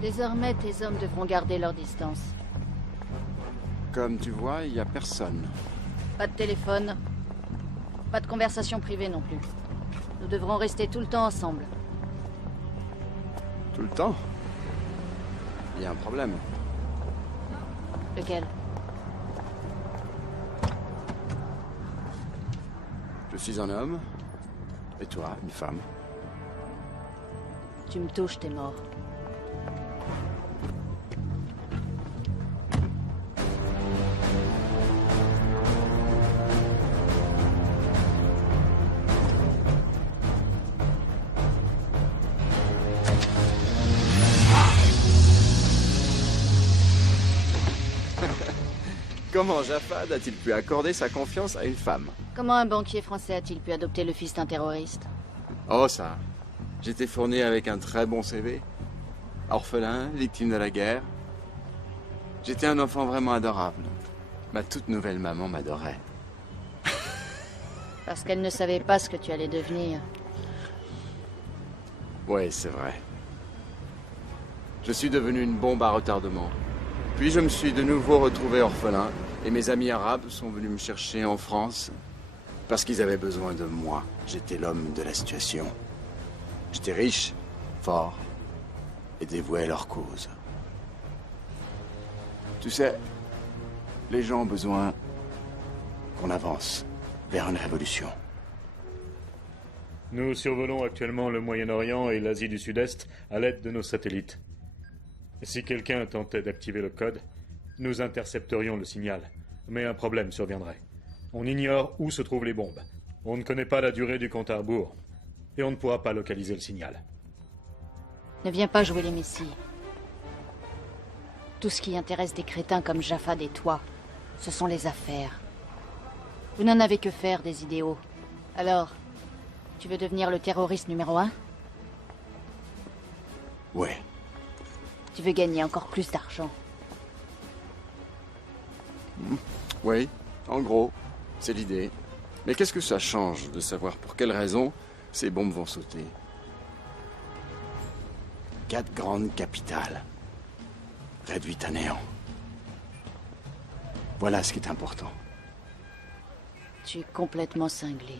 Désormais, tes hommes devront garder leur distance. Comme tu vois, il n'y a personne. Pas de téléphone. Pas de conversation privée non plus. Nous devrons rester tout le temps ensemble. Tout le temps? Il y a un problème. Lequel? Je suis un homme, et toi, une femme. Tu me touches, t'es mort. Comment Jafad a-t-il pu accorder sa confiance à une femme? Comment un banquier français a-t-il pu adopter le fils d'un terroriste? Oh ça, j'étais fourni avec un très bon CV. Orphelin, victime de la guerre. J'étais un enfant vraiment adorable. Ma toute nouvelle maman m'adorait. Parce qu'elle ne savait pas ce que tu allais devenir. Ouais, c'est vrai. Je suis devenu une bombe à retardement. Puis je me suis de nouveau retrouvé orphelin, et mes amis arabes sont venus me chercher en France parce qu'ils avaient besoin de moi. J'étais l'homme de la situation. J'étais riche, fort, et dévoué à leur cause. Tu sais, les gens ont besoin qu'on avance vers une révolution. Nous survolons actuellement le Moyen-Orient et l'Asie du Sud-Est à l'aide de nos satellites. Si quelqu'un tentait d'activer le code, nous intercepterions le signal, mais un problème surviendrait. On ignore où se trouvent les bombes. On ne connaît pas la durée du compte à rebours, et on ne pourra pas localiser le signal. Ne viens pas jouer les messies. Tout ce qui intéresse des crétins comme Jafad et toi, ce sont les affaires. Vous n'en avez que faire des idéaux. Alors, tu veux devenir le terroriste numéro 1? Ouais. Tu veux gagner encore plus d'argent? Oui, en gros, c'est l'idée. Mais qu'est-ce que ça change de savoir pour quelles raisons ces bombes vont sauter? 4 grandes capitales, réduites à néant. Voilà ce qui est important. Tu es complètement cinglé.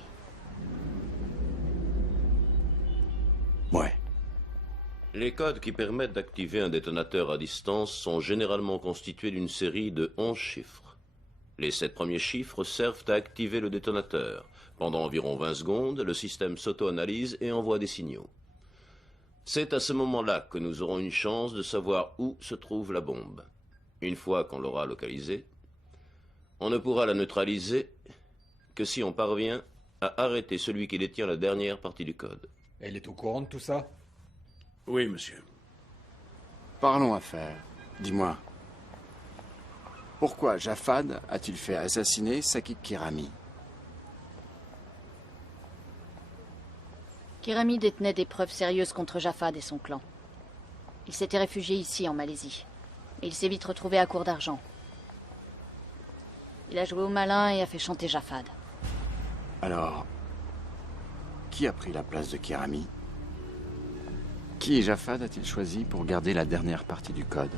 Ouais. Les codes qui permettent d'activer un détonateur à distance sont généralement constitués d'une série de 11 chiffres. Les 7 premiers chiffres servent à activer le détonateur. Pendant environ 20 secondes, le système s'auto-analyse et envoie des signaux. C'est à ce moment-là que nous aurons une chance de savoir où se trouve la bombe. Une fois qu'on l'aura localisée, on ne pourra la neutraliser que si on parvient à arrêter celui qui détient la dernière partie du code. Elle est au courant de tout ça? Oui, monsieur. Parlons affaires. Dis-moi, pourquoi Jafad a-t-il fait assassiner Sakik Kirami? Kirami détenait des preuves sérieuses contre Jafad et son clan. Il s'était réfugié ici, en Malaisie. Et il s'est vite retrouvé à court d'argent. Il a joué au malin et a fait chanter Jafad. Alors, qui a pris la place de Kirami? Qui et Jafad a-t-il choisi pour garder la dernière partie du code?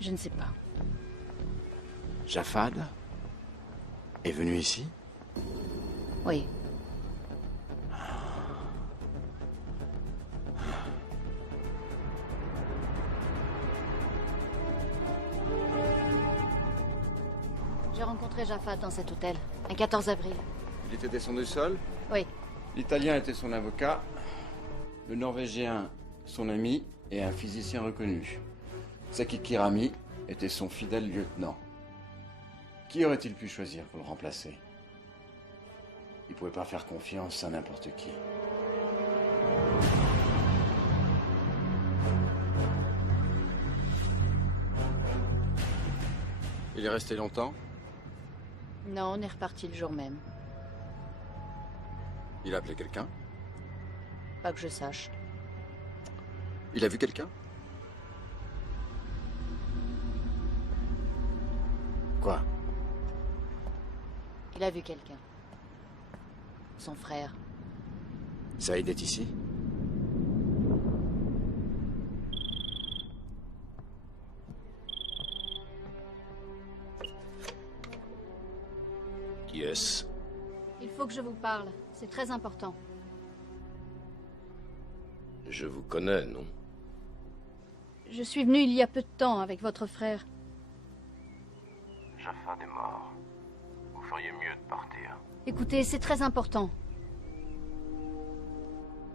Je ne sais pas. Jafad est venu ici? Oui. J'ai rencontré Jafad dans cet hôtel, un 14 avril. Il était descendu seul? Oui. L'Italien était son avocat, le Norvégien son ami et un physicien reconnu. Sakik Kirami était son fidèle lieutenant. Qui aurait-il pu choisir pour le remplacer? Il ne pouvait pas faire confiance à n'importe qui. Il est resté longtemps? Non, on est reparti le jour même. Il a appelé quelqu'un? Pas que je sache. Il a vu quelqu'un? Quoi? Il a vu quelqu'un. Son frère. Saïd est ici? Qui est-ce? Il faut que je vous parle. C'est très important. Je vous connais, non? Je suis venue il y a peu de temps avec votre frère. Jafad est mort. Vous feriez mieux de partir. Écoutez, c'est très important.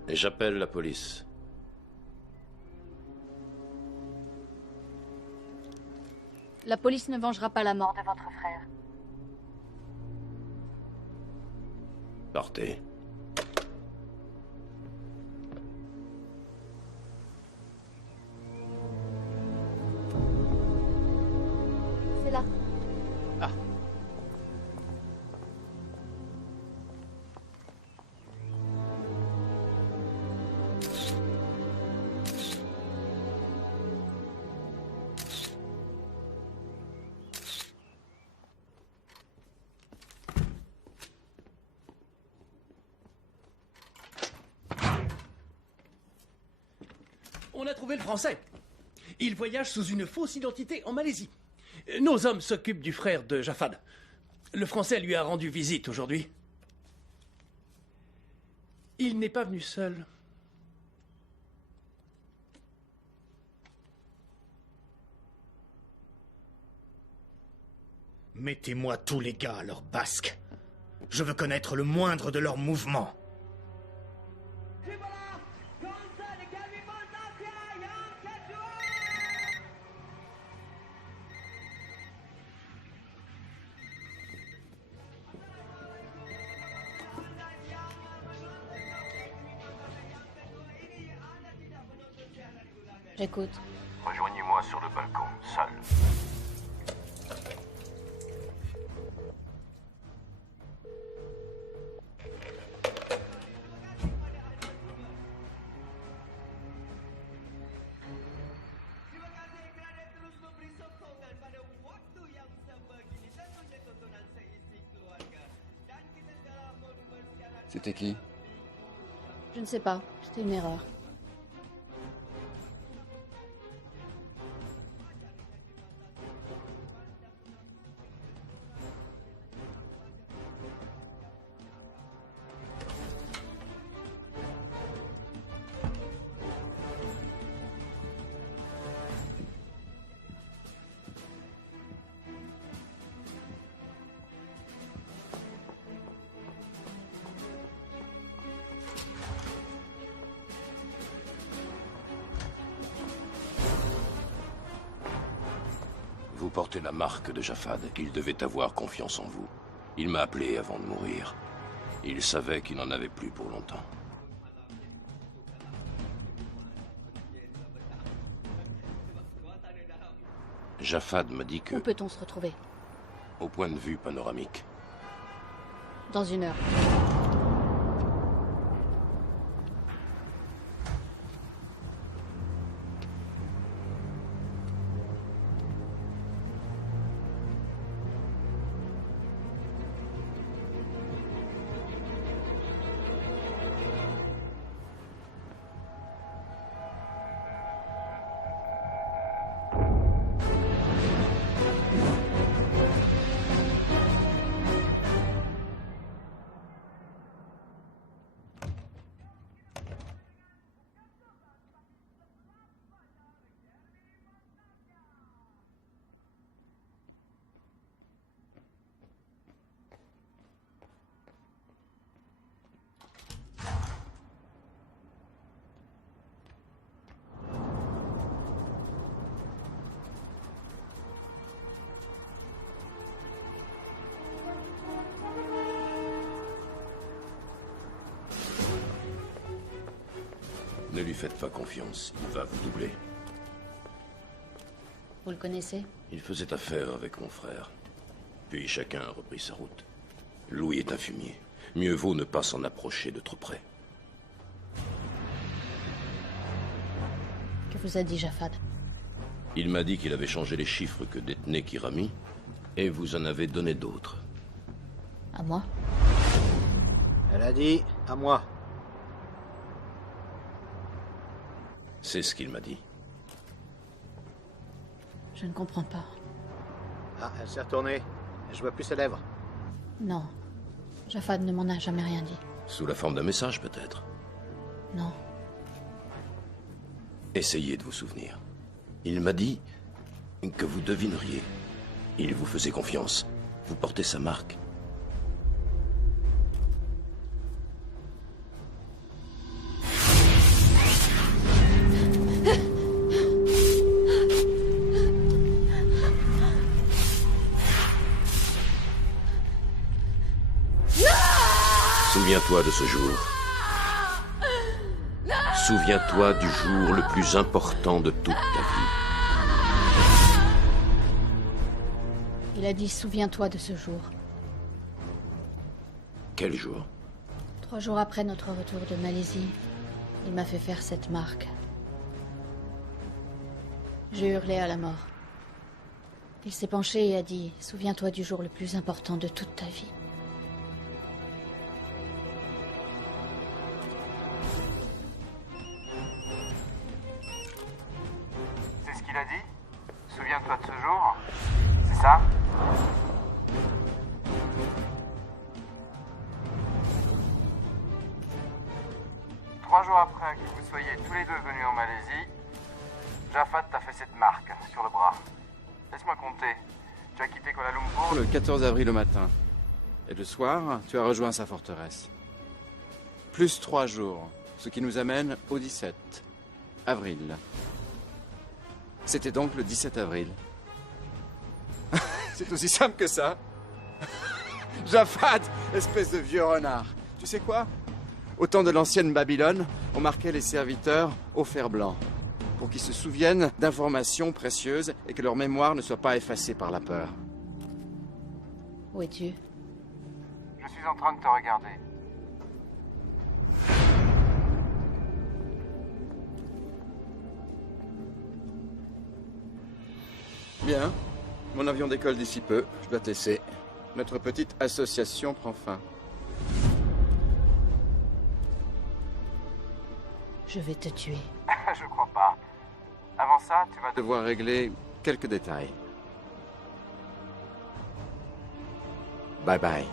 Et j'appelle la police. La police ne vengera pas la mort de votre frère. Partez. C'est là. Ah. On a trouvé le Français. Il voyage sous une fausse identité en Malaisie. Nos hommes s'occupent du frère de Jafad. Le Français lui a rendu visite aujourd'hui. Il n'est pas venu seul. Mettez-moi tous les gars à leur basque. Je veux connaître le moindre de leurs mouvements. J'écoute. Rejoignez-moi sur le balcon, seul. C'était qui? Je ne sais pas. C'était une erreur. Vous portez la marque de Jafad. Il devait avoir confiance en vous. Il m'a appelé avant de mourir. Il savait qu'il n'en avait plus pour longtemps. Jafad m'a dit que... Où peut-on se retrouver? Au point de vue panoramique. Dans 1 heure. Ne lui faites pas confiance, il va vous doubler. Vous le connaissez? Il faisait affaire avec mon frère. Puis chacun a repris sa route. Louis est un fumier. Mieux vaut ne pas s'en approcher de trop près. vous a dit Jafad? Il m'a dit qu'il avait changé les chiffres que détenait Kirami, et vous en avez donné d'autres. À moi? Elle a dit à moi. C'est ce qu'il m'a dit. Je ne comprends pas. Ah, elle s'est retournée. Je vois plus ses lèvres. Non. Jafad ne m'en a jamais rien dit. Sous la forme d'un message, peut-être. Non. Essayez de vous souvenir. Il m'a dit que vous devineriez. Il vous faisait confiance. Vous portez sa marque. Souviens-toi de ce jour. Souviens-toi du jour le plus important de toute ta vie. Il a dit « Souviens-toi de ce jour ». Quel jour? 3 jours après notre retour de Malaisie, il m'a fait faire cette marque. J'ai hurlé à la mort. Il s'est penché et a dit « Souviens-toi du jour le plus important de toute ta vie ». C'est ce qu'il a dit? Souviens-toi de ce jour? C'est ça? Trois jours après que vous soyez tous les deux venus en Malaisie, Jafad t'a fait cette marque sur le bras. Laisse-moi compter. Tu as quitté Kuala Lumpur Le 14 avril au matin. Et le soir, tu as rejoint sa forteresse. Plus 3 jours, ce qui nous amène au 17 avril. C'était donc le 17 avril. C'est aussi simple que ça. Jafad, espèce de vieux renard. Tu sais quoi? Au temps de l'ancienne Babylone, on marquait les serviteurs au fer blanc, pour qu'ils se souviennent d'informations précieuses et que leur mémoire ne soit pas effacée par la peur. Où es-tu? Je suis en train de te regarder. Bien. Mon avion décolle d'ici peu. Je dois te laisser. Notre petite association prend fin. Je vais te tuer. Je crois pas. Avant ça, tu vas Devoir régler quelques détails. Bye bye.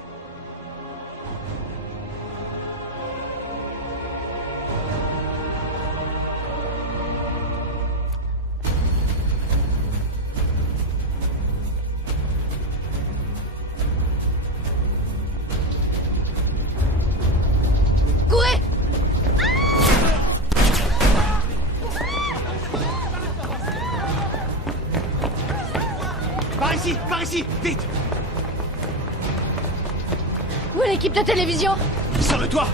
Courez! Par ici, vite! Où est l'équipe de télévision? Sur le toit!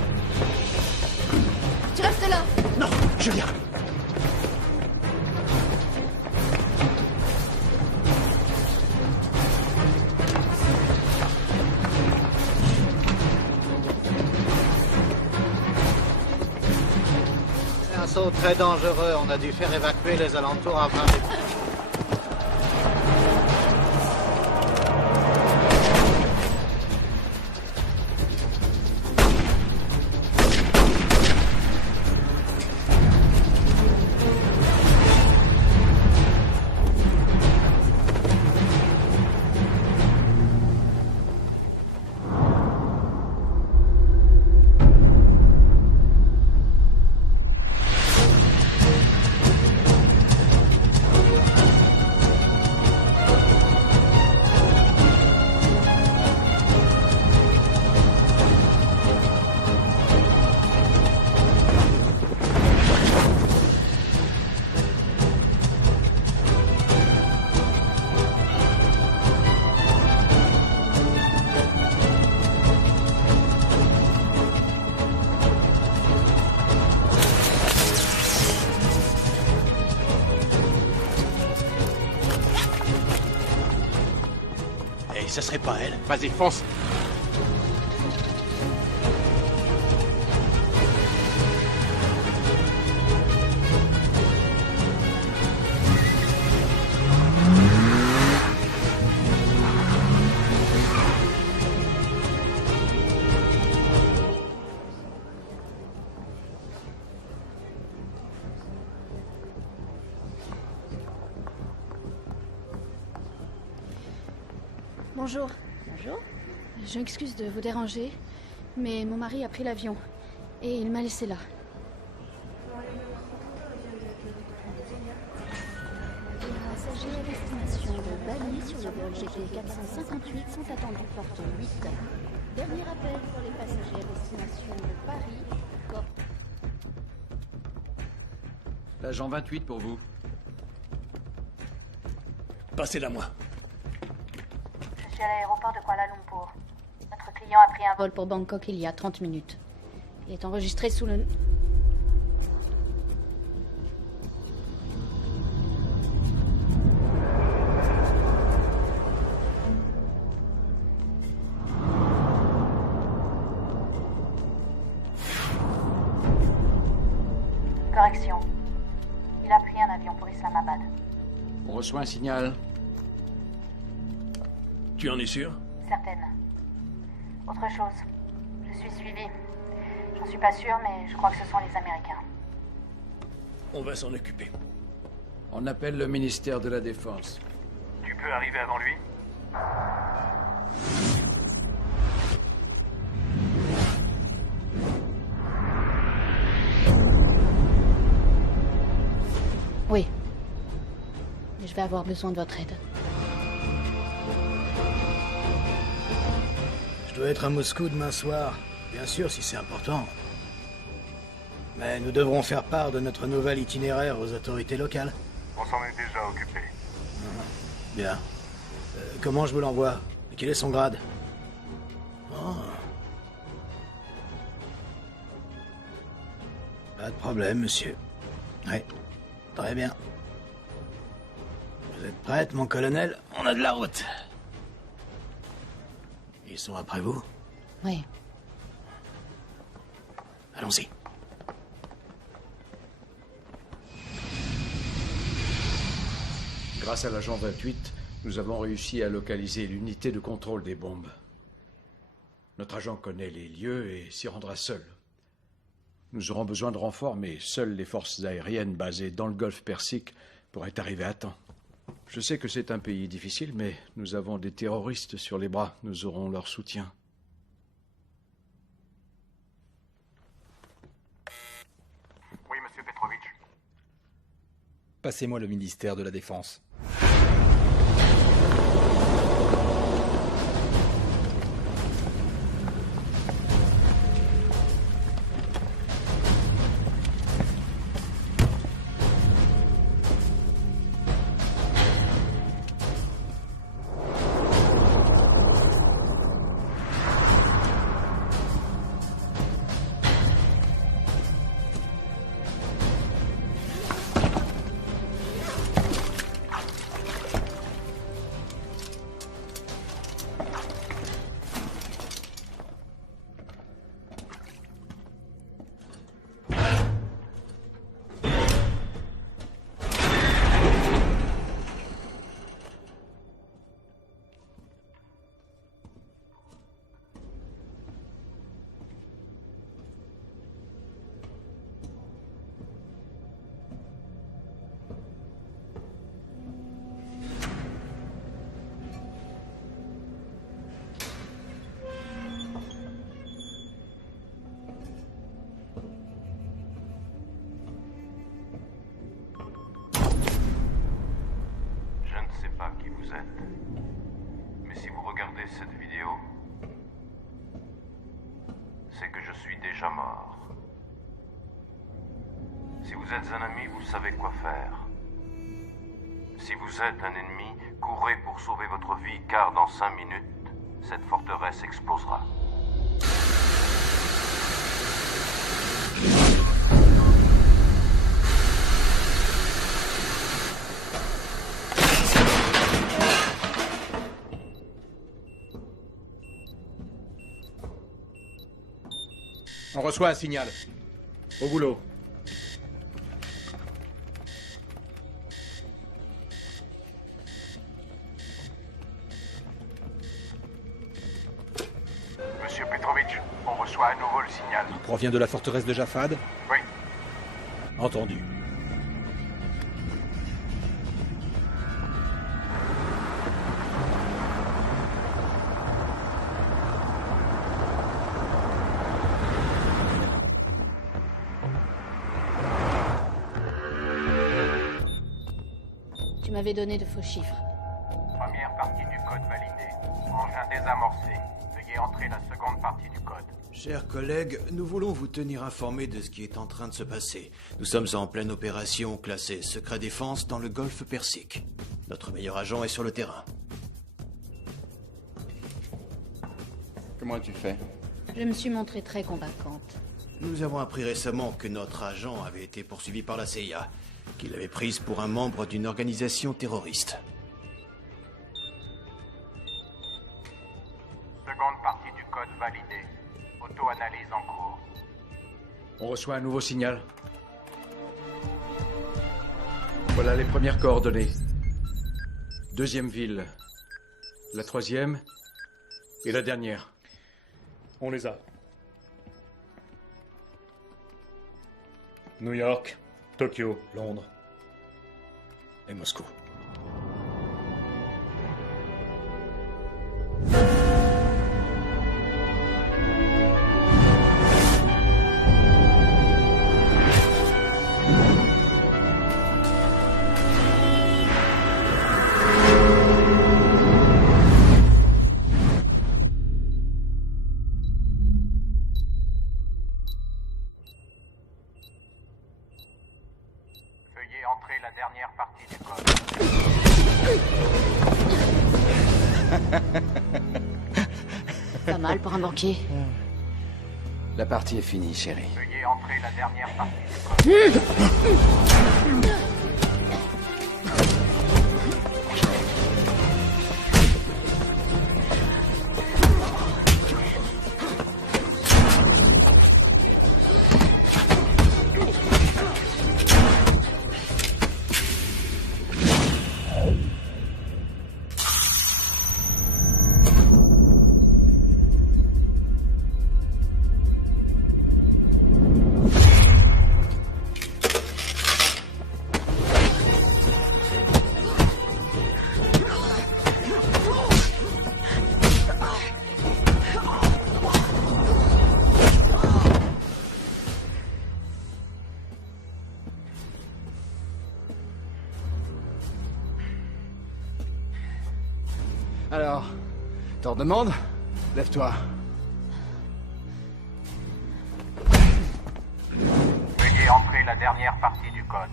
Tu restes là! Non, je viens. C'est un saut très dangereux. On a dû faire évacuer les alentours avant de... Ça serait pas elle. Vas-y, fonce. Bonjour. Bonjour. Je m'excuse de vous déranger, mais mon mari a pris l'avion et il m'a laissé là. Les passagers à destination de Bali sur le vol GT 458 sont attendus porte 8. Dernier appel pour les passagers à destination de Paris. L'agent 28 pour vous. Passez-la moi. Je suis à l'aéroport de Kuala Lumpur. Notre client a pris un Vol pour Bangkok il y a 30 minutes. Il est enregistré sous le... Correction. Il a pris un avion pour Islamabad. On reçoit un signal. Tu en es sûr? Certaine. Autre chose. Je suis suivie. J'en suis pas sûre, mais je crois que ce sont les Américains. On va s'en occuper. On appelle le ministère de la Défense. Tu peux arriver avant lui? Oui. Mais je vais avoir besoin de votre aide. Je dois être à Moscou demain soir, bien sûr si c'est important. Mais nous devrons faire part de notre nouvel itinéraire aux autorités locales. On s'en est déjà occupé. Bien. Comment je vous l'envoie? Quel est son grade? Oh. Pas de problème, monsieur. Oui. Très bien. Vous êtes prête, mon colonel? On a de la route. Ils sont après vous? Oui. Allons-y. Grâce à l'agent 28, nous avons réussi à localiser l'unité de contrôle des bombes. Notre agent connaît les lieux et s'y rendra seul. Nous aurons besoin de renforts, mais seules les forces aériennes basées dans le golfe Persique pourraient arriver à temps. Je sais que c'est un pays difficile, mais nous avons des terroristes sur les bras. Nous aurons leur soutien. Oui, monsieur Petrovitch. Passez-moi le ministère de la Défense. Mais si vous regardez cette vidéo, c'est que je suis déjà mort. Si vous êtes un ami, vous savez quoi faire. Si vous êtes un ennemi, courez pour sauver votre vie, car dans 5 minutes, cette forteresse explosera. On reçoit un signal. Au boulot. Monsieur Petrovitch, on reçoit à nouveau le signal. Il provient de la forteresse de Jafad? Oui. Entendu. Tu m'avais donné de faux chiffres. Première partie du code validée. Engin désamorcé. Veuillez entrer la seconde partie du code. Chers collègues, nous voulons vous tenir informés de ce qui est en train de se passer. Nous sommes en pleine opération classée secret défense dans le golfe Persique. Notre meilleur agent est sur le terrain. Comment as-tu fait? Je me suis montrée très convaincante. Nous avons appris récemment que notre agent avait été poursuivi par la CIA, qu'il l'avait prise pour un membre d'une organisation terroriste. Seconde partie du code validée. Auto-analyse en cours. On reçoit un nouveau signal. Voilà les premières coordonnées. Deuxième ville. La troisième. Et la dernière. On les a. New York, Tokyo, Londres et Moscou. Veuillez entrer la dernière partie du code. Pas mal pour un banquier. La partie est finie, chérie. Veuillez entrer la dernière partie du code. Alors, t'en demandes? Lève-toi. Veuillez entrer la dernière partie du code.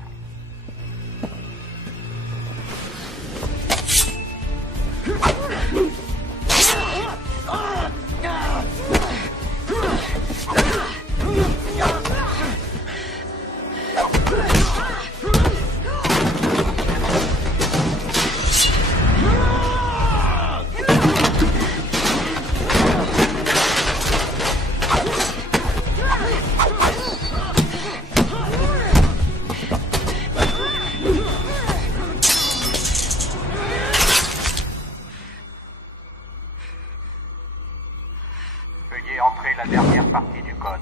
Veuillez entrer la dernière partie du code.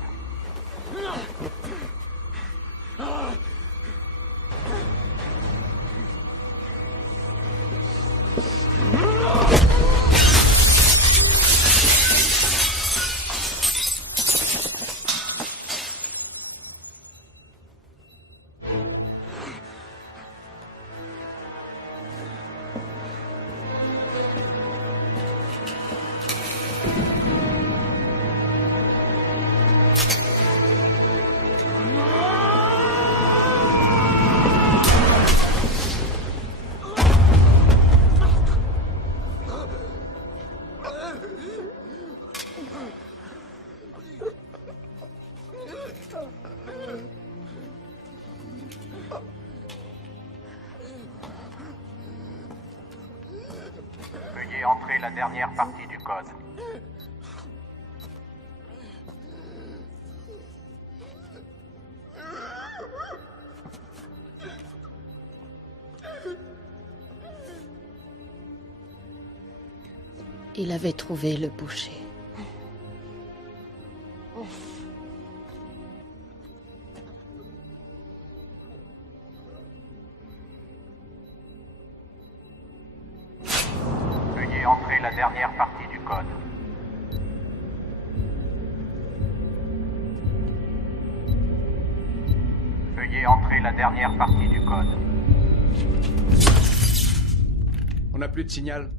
Veuillez entrer la dernière partie du code. Il avait trouvé le boucher. Veuillez entrer la dernière partie du code. Veuillez entrer la dernière partie du code. n'a plus de signal.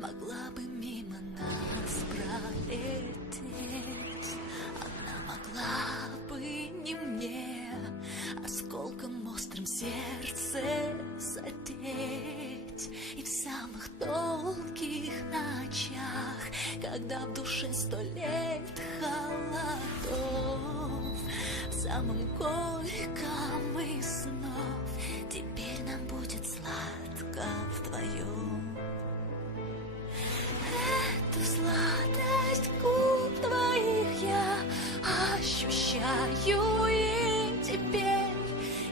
Могла бы мимо нас пролететь, она могла бы не мне осколком острым сердце задеть. И в самых долгих ночах, когда в душе 100 лет холодов, в самом горьком из снов теперь нам будет сладко вдвоем. Эту сладость губ твоих я ощущаю и теперь.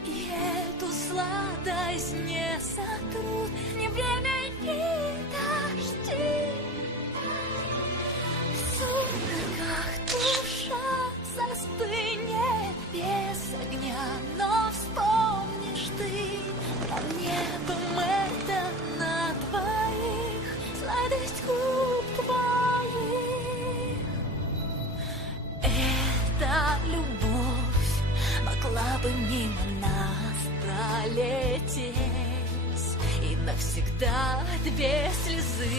И эту сладость не сотрут ни время, ни дожди. В сумерках душа застынет без огня, но вспомнишь ты про небом это на двоих. Сладость губ твоих. Эта любовь могла бы мимо нас пролететь, и навсегда 2 слезы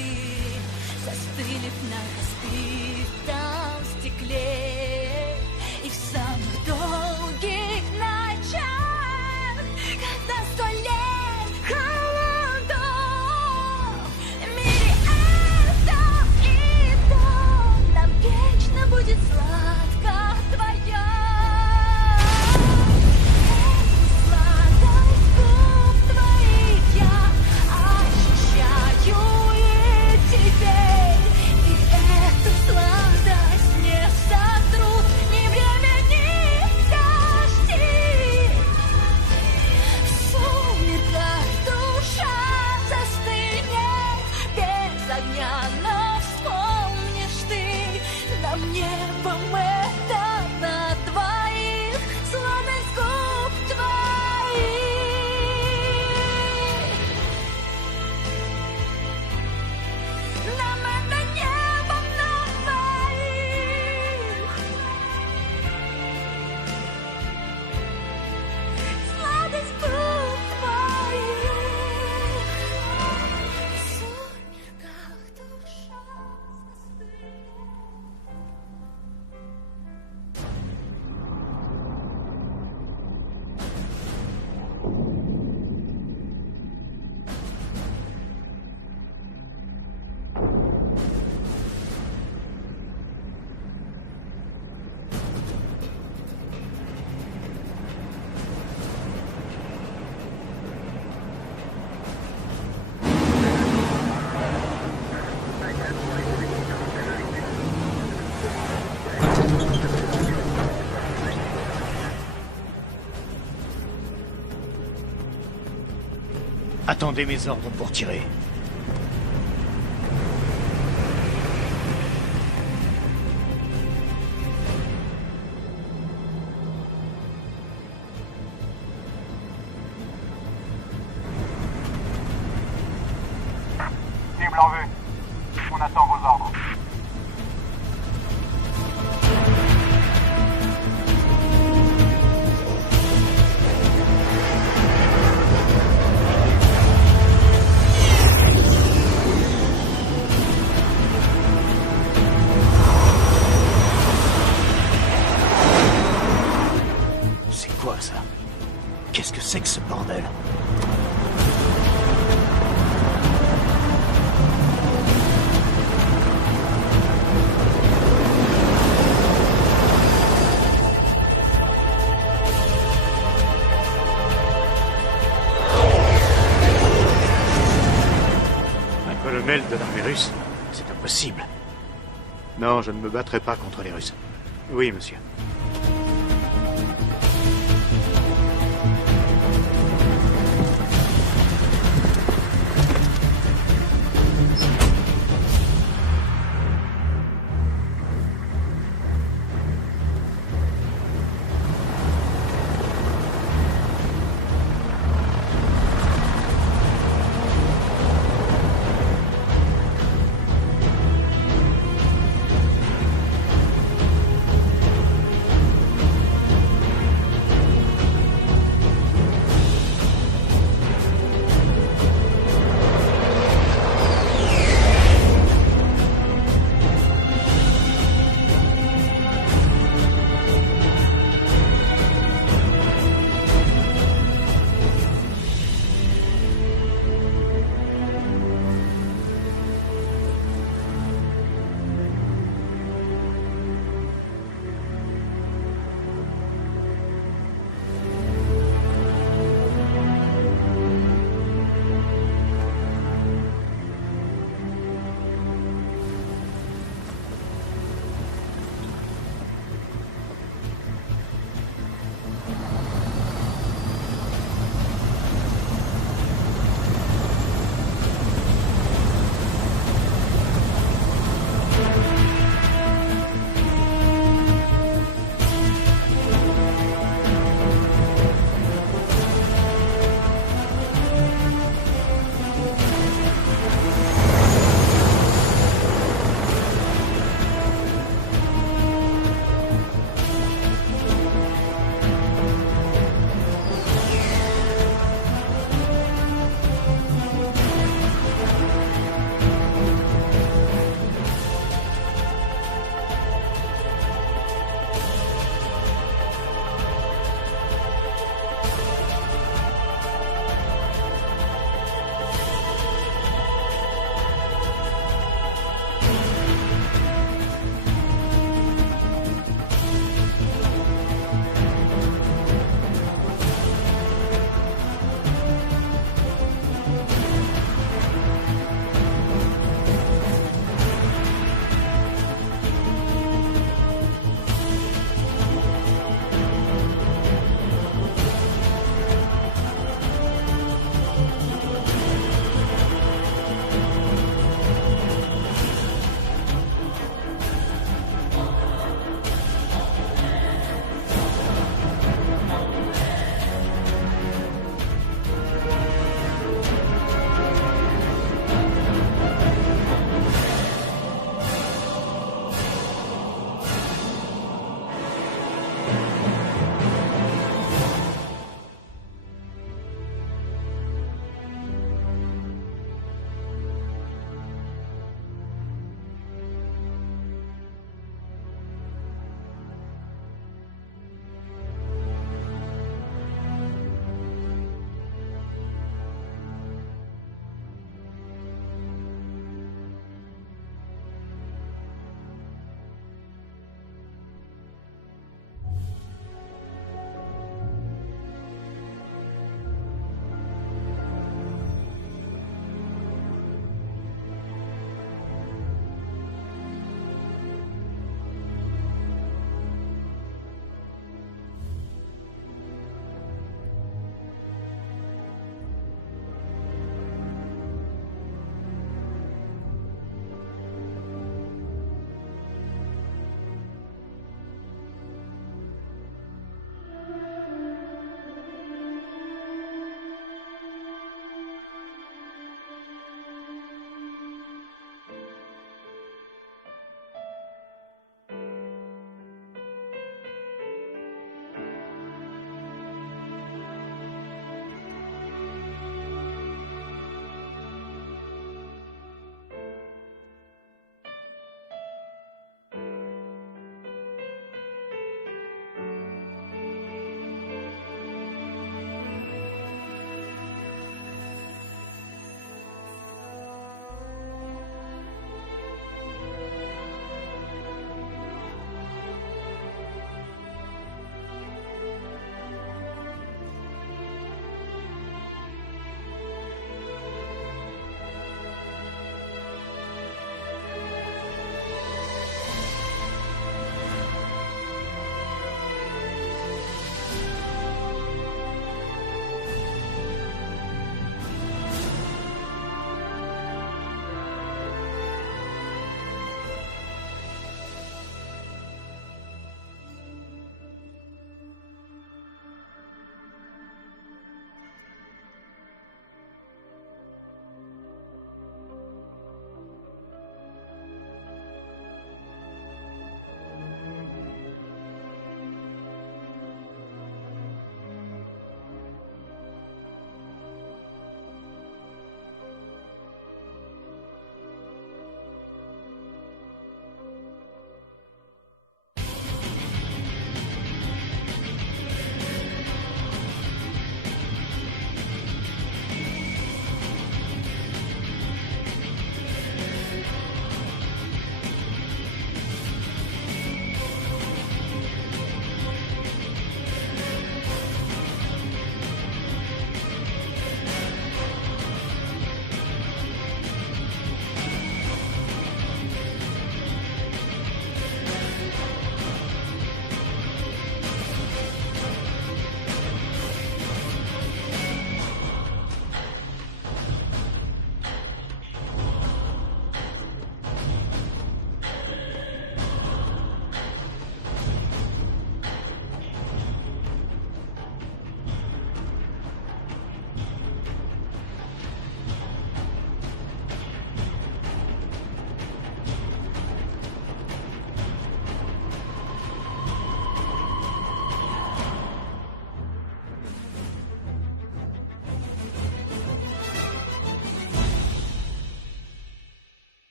застыли б на разбитом стекле. И в самых долгих ночах, когда 100 лет холодов, вечно будет сладко вдвоем. Сладость губ твоих я ощущаю и теперь. И эту сладость не сотрут ни время, ни дожди. В сумерках душа застынет без огня, но вспомнишь ты нам небом это на двоих. Сладость губ твоих. Нам это небом на двоих. Сладость губ твоих. В сумерках душа застынет. Attendez mes ordres pour tirer. Cible en vue. On attend vos ordres. C'est quoi ça? Qu'est-ce que c'est que ce bordel? Un colonel de l'armée russe? C'est impossible. Non, je ne me battrai pas contre les Russes. Oui, monsieur.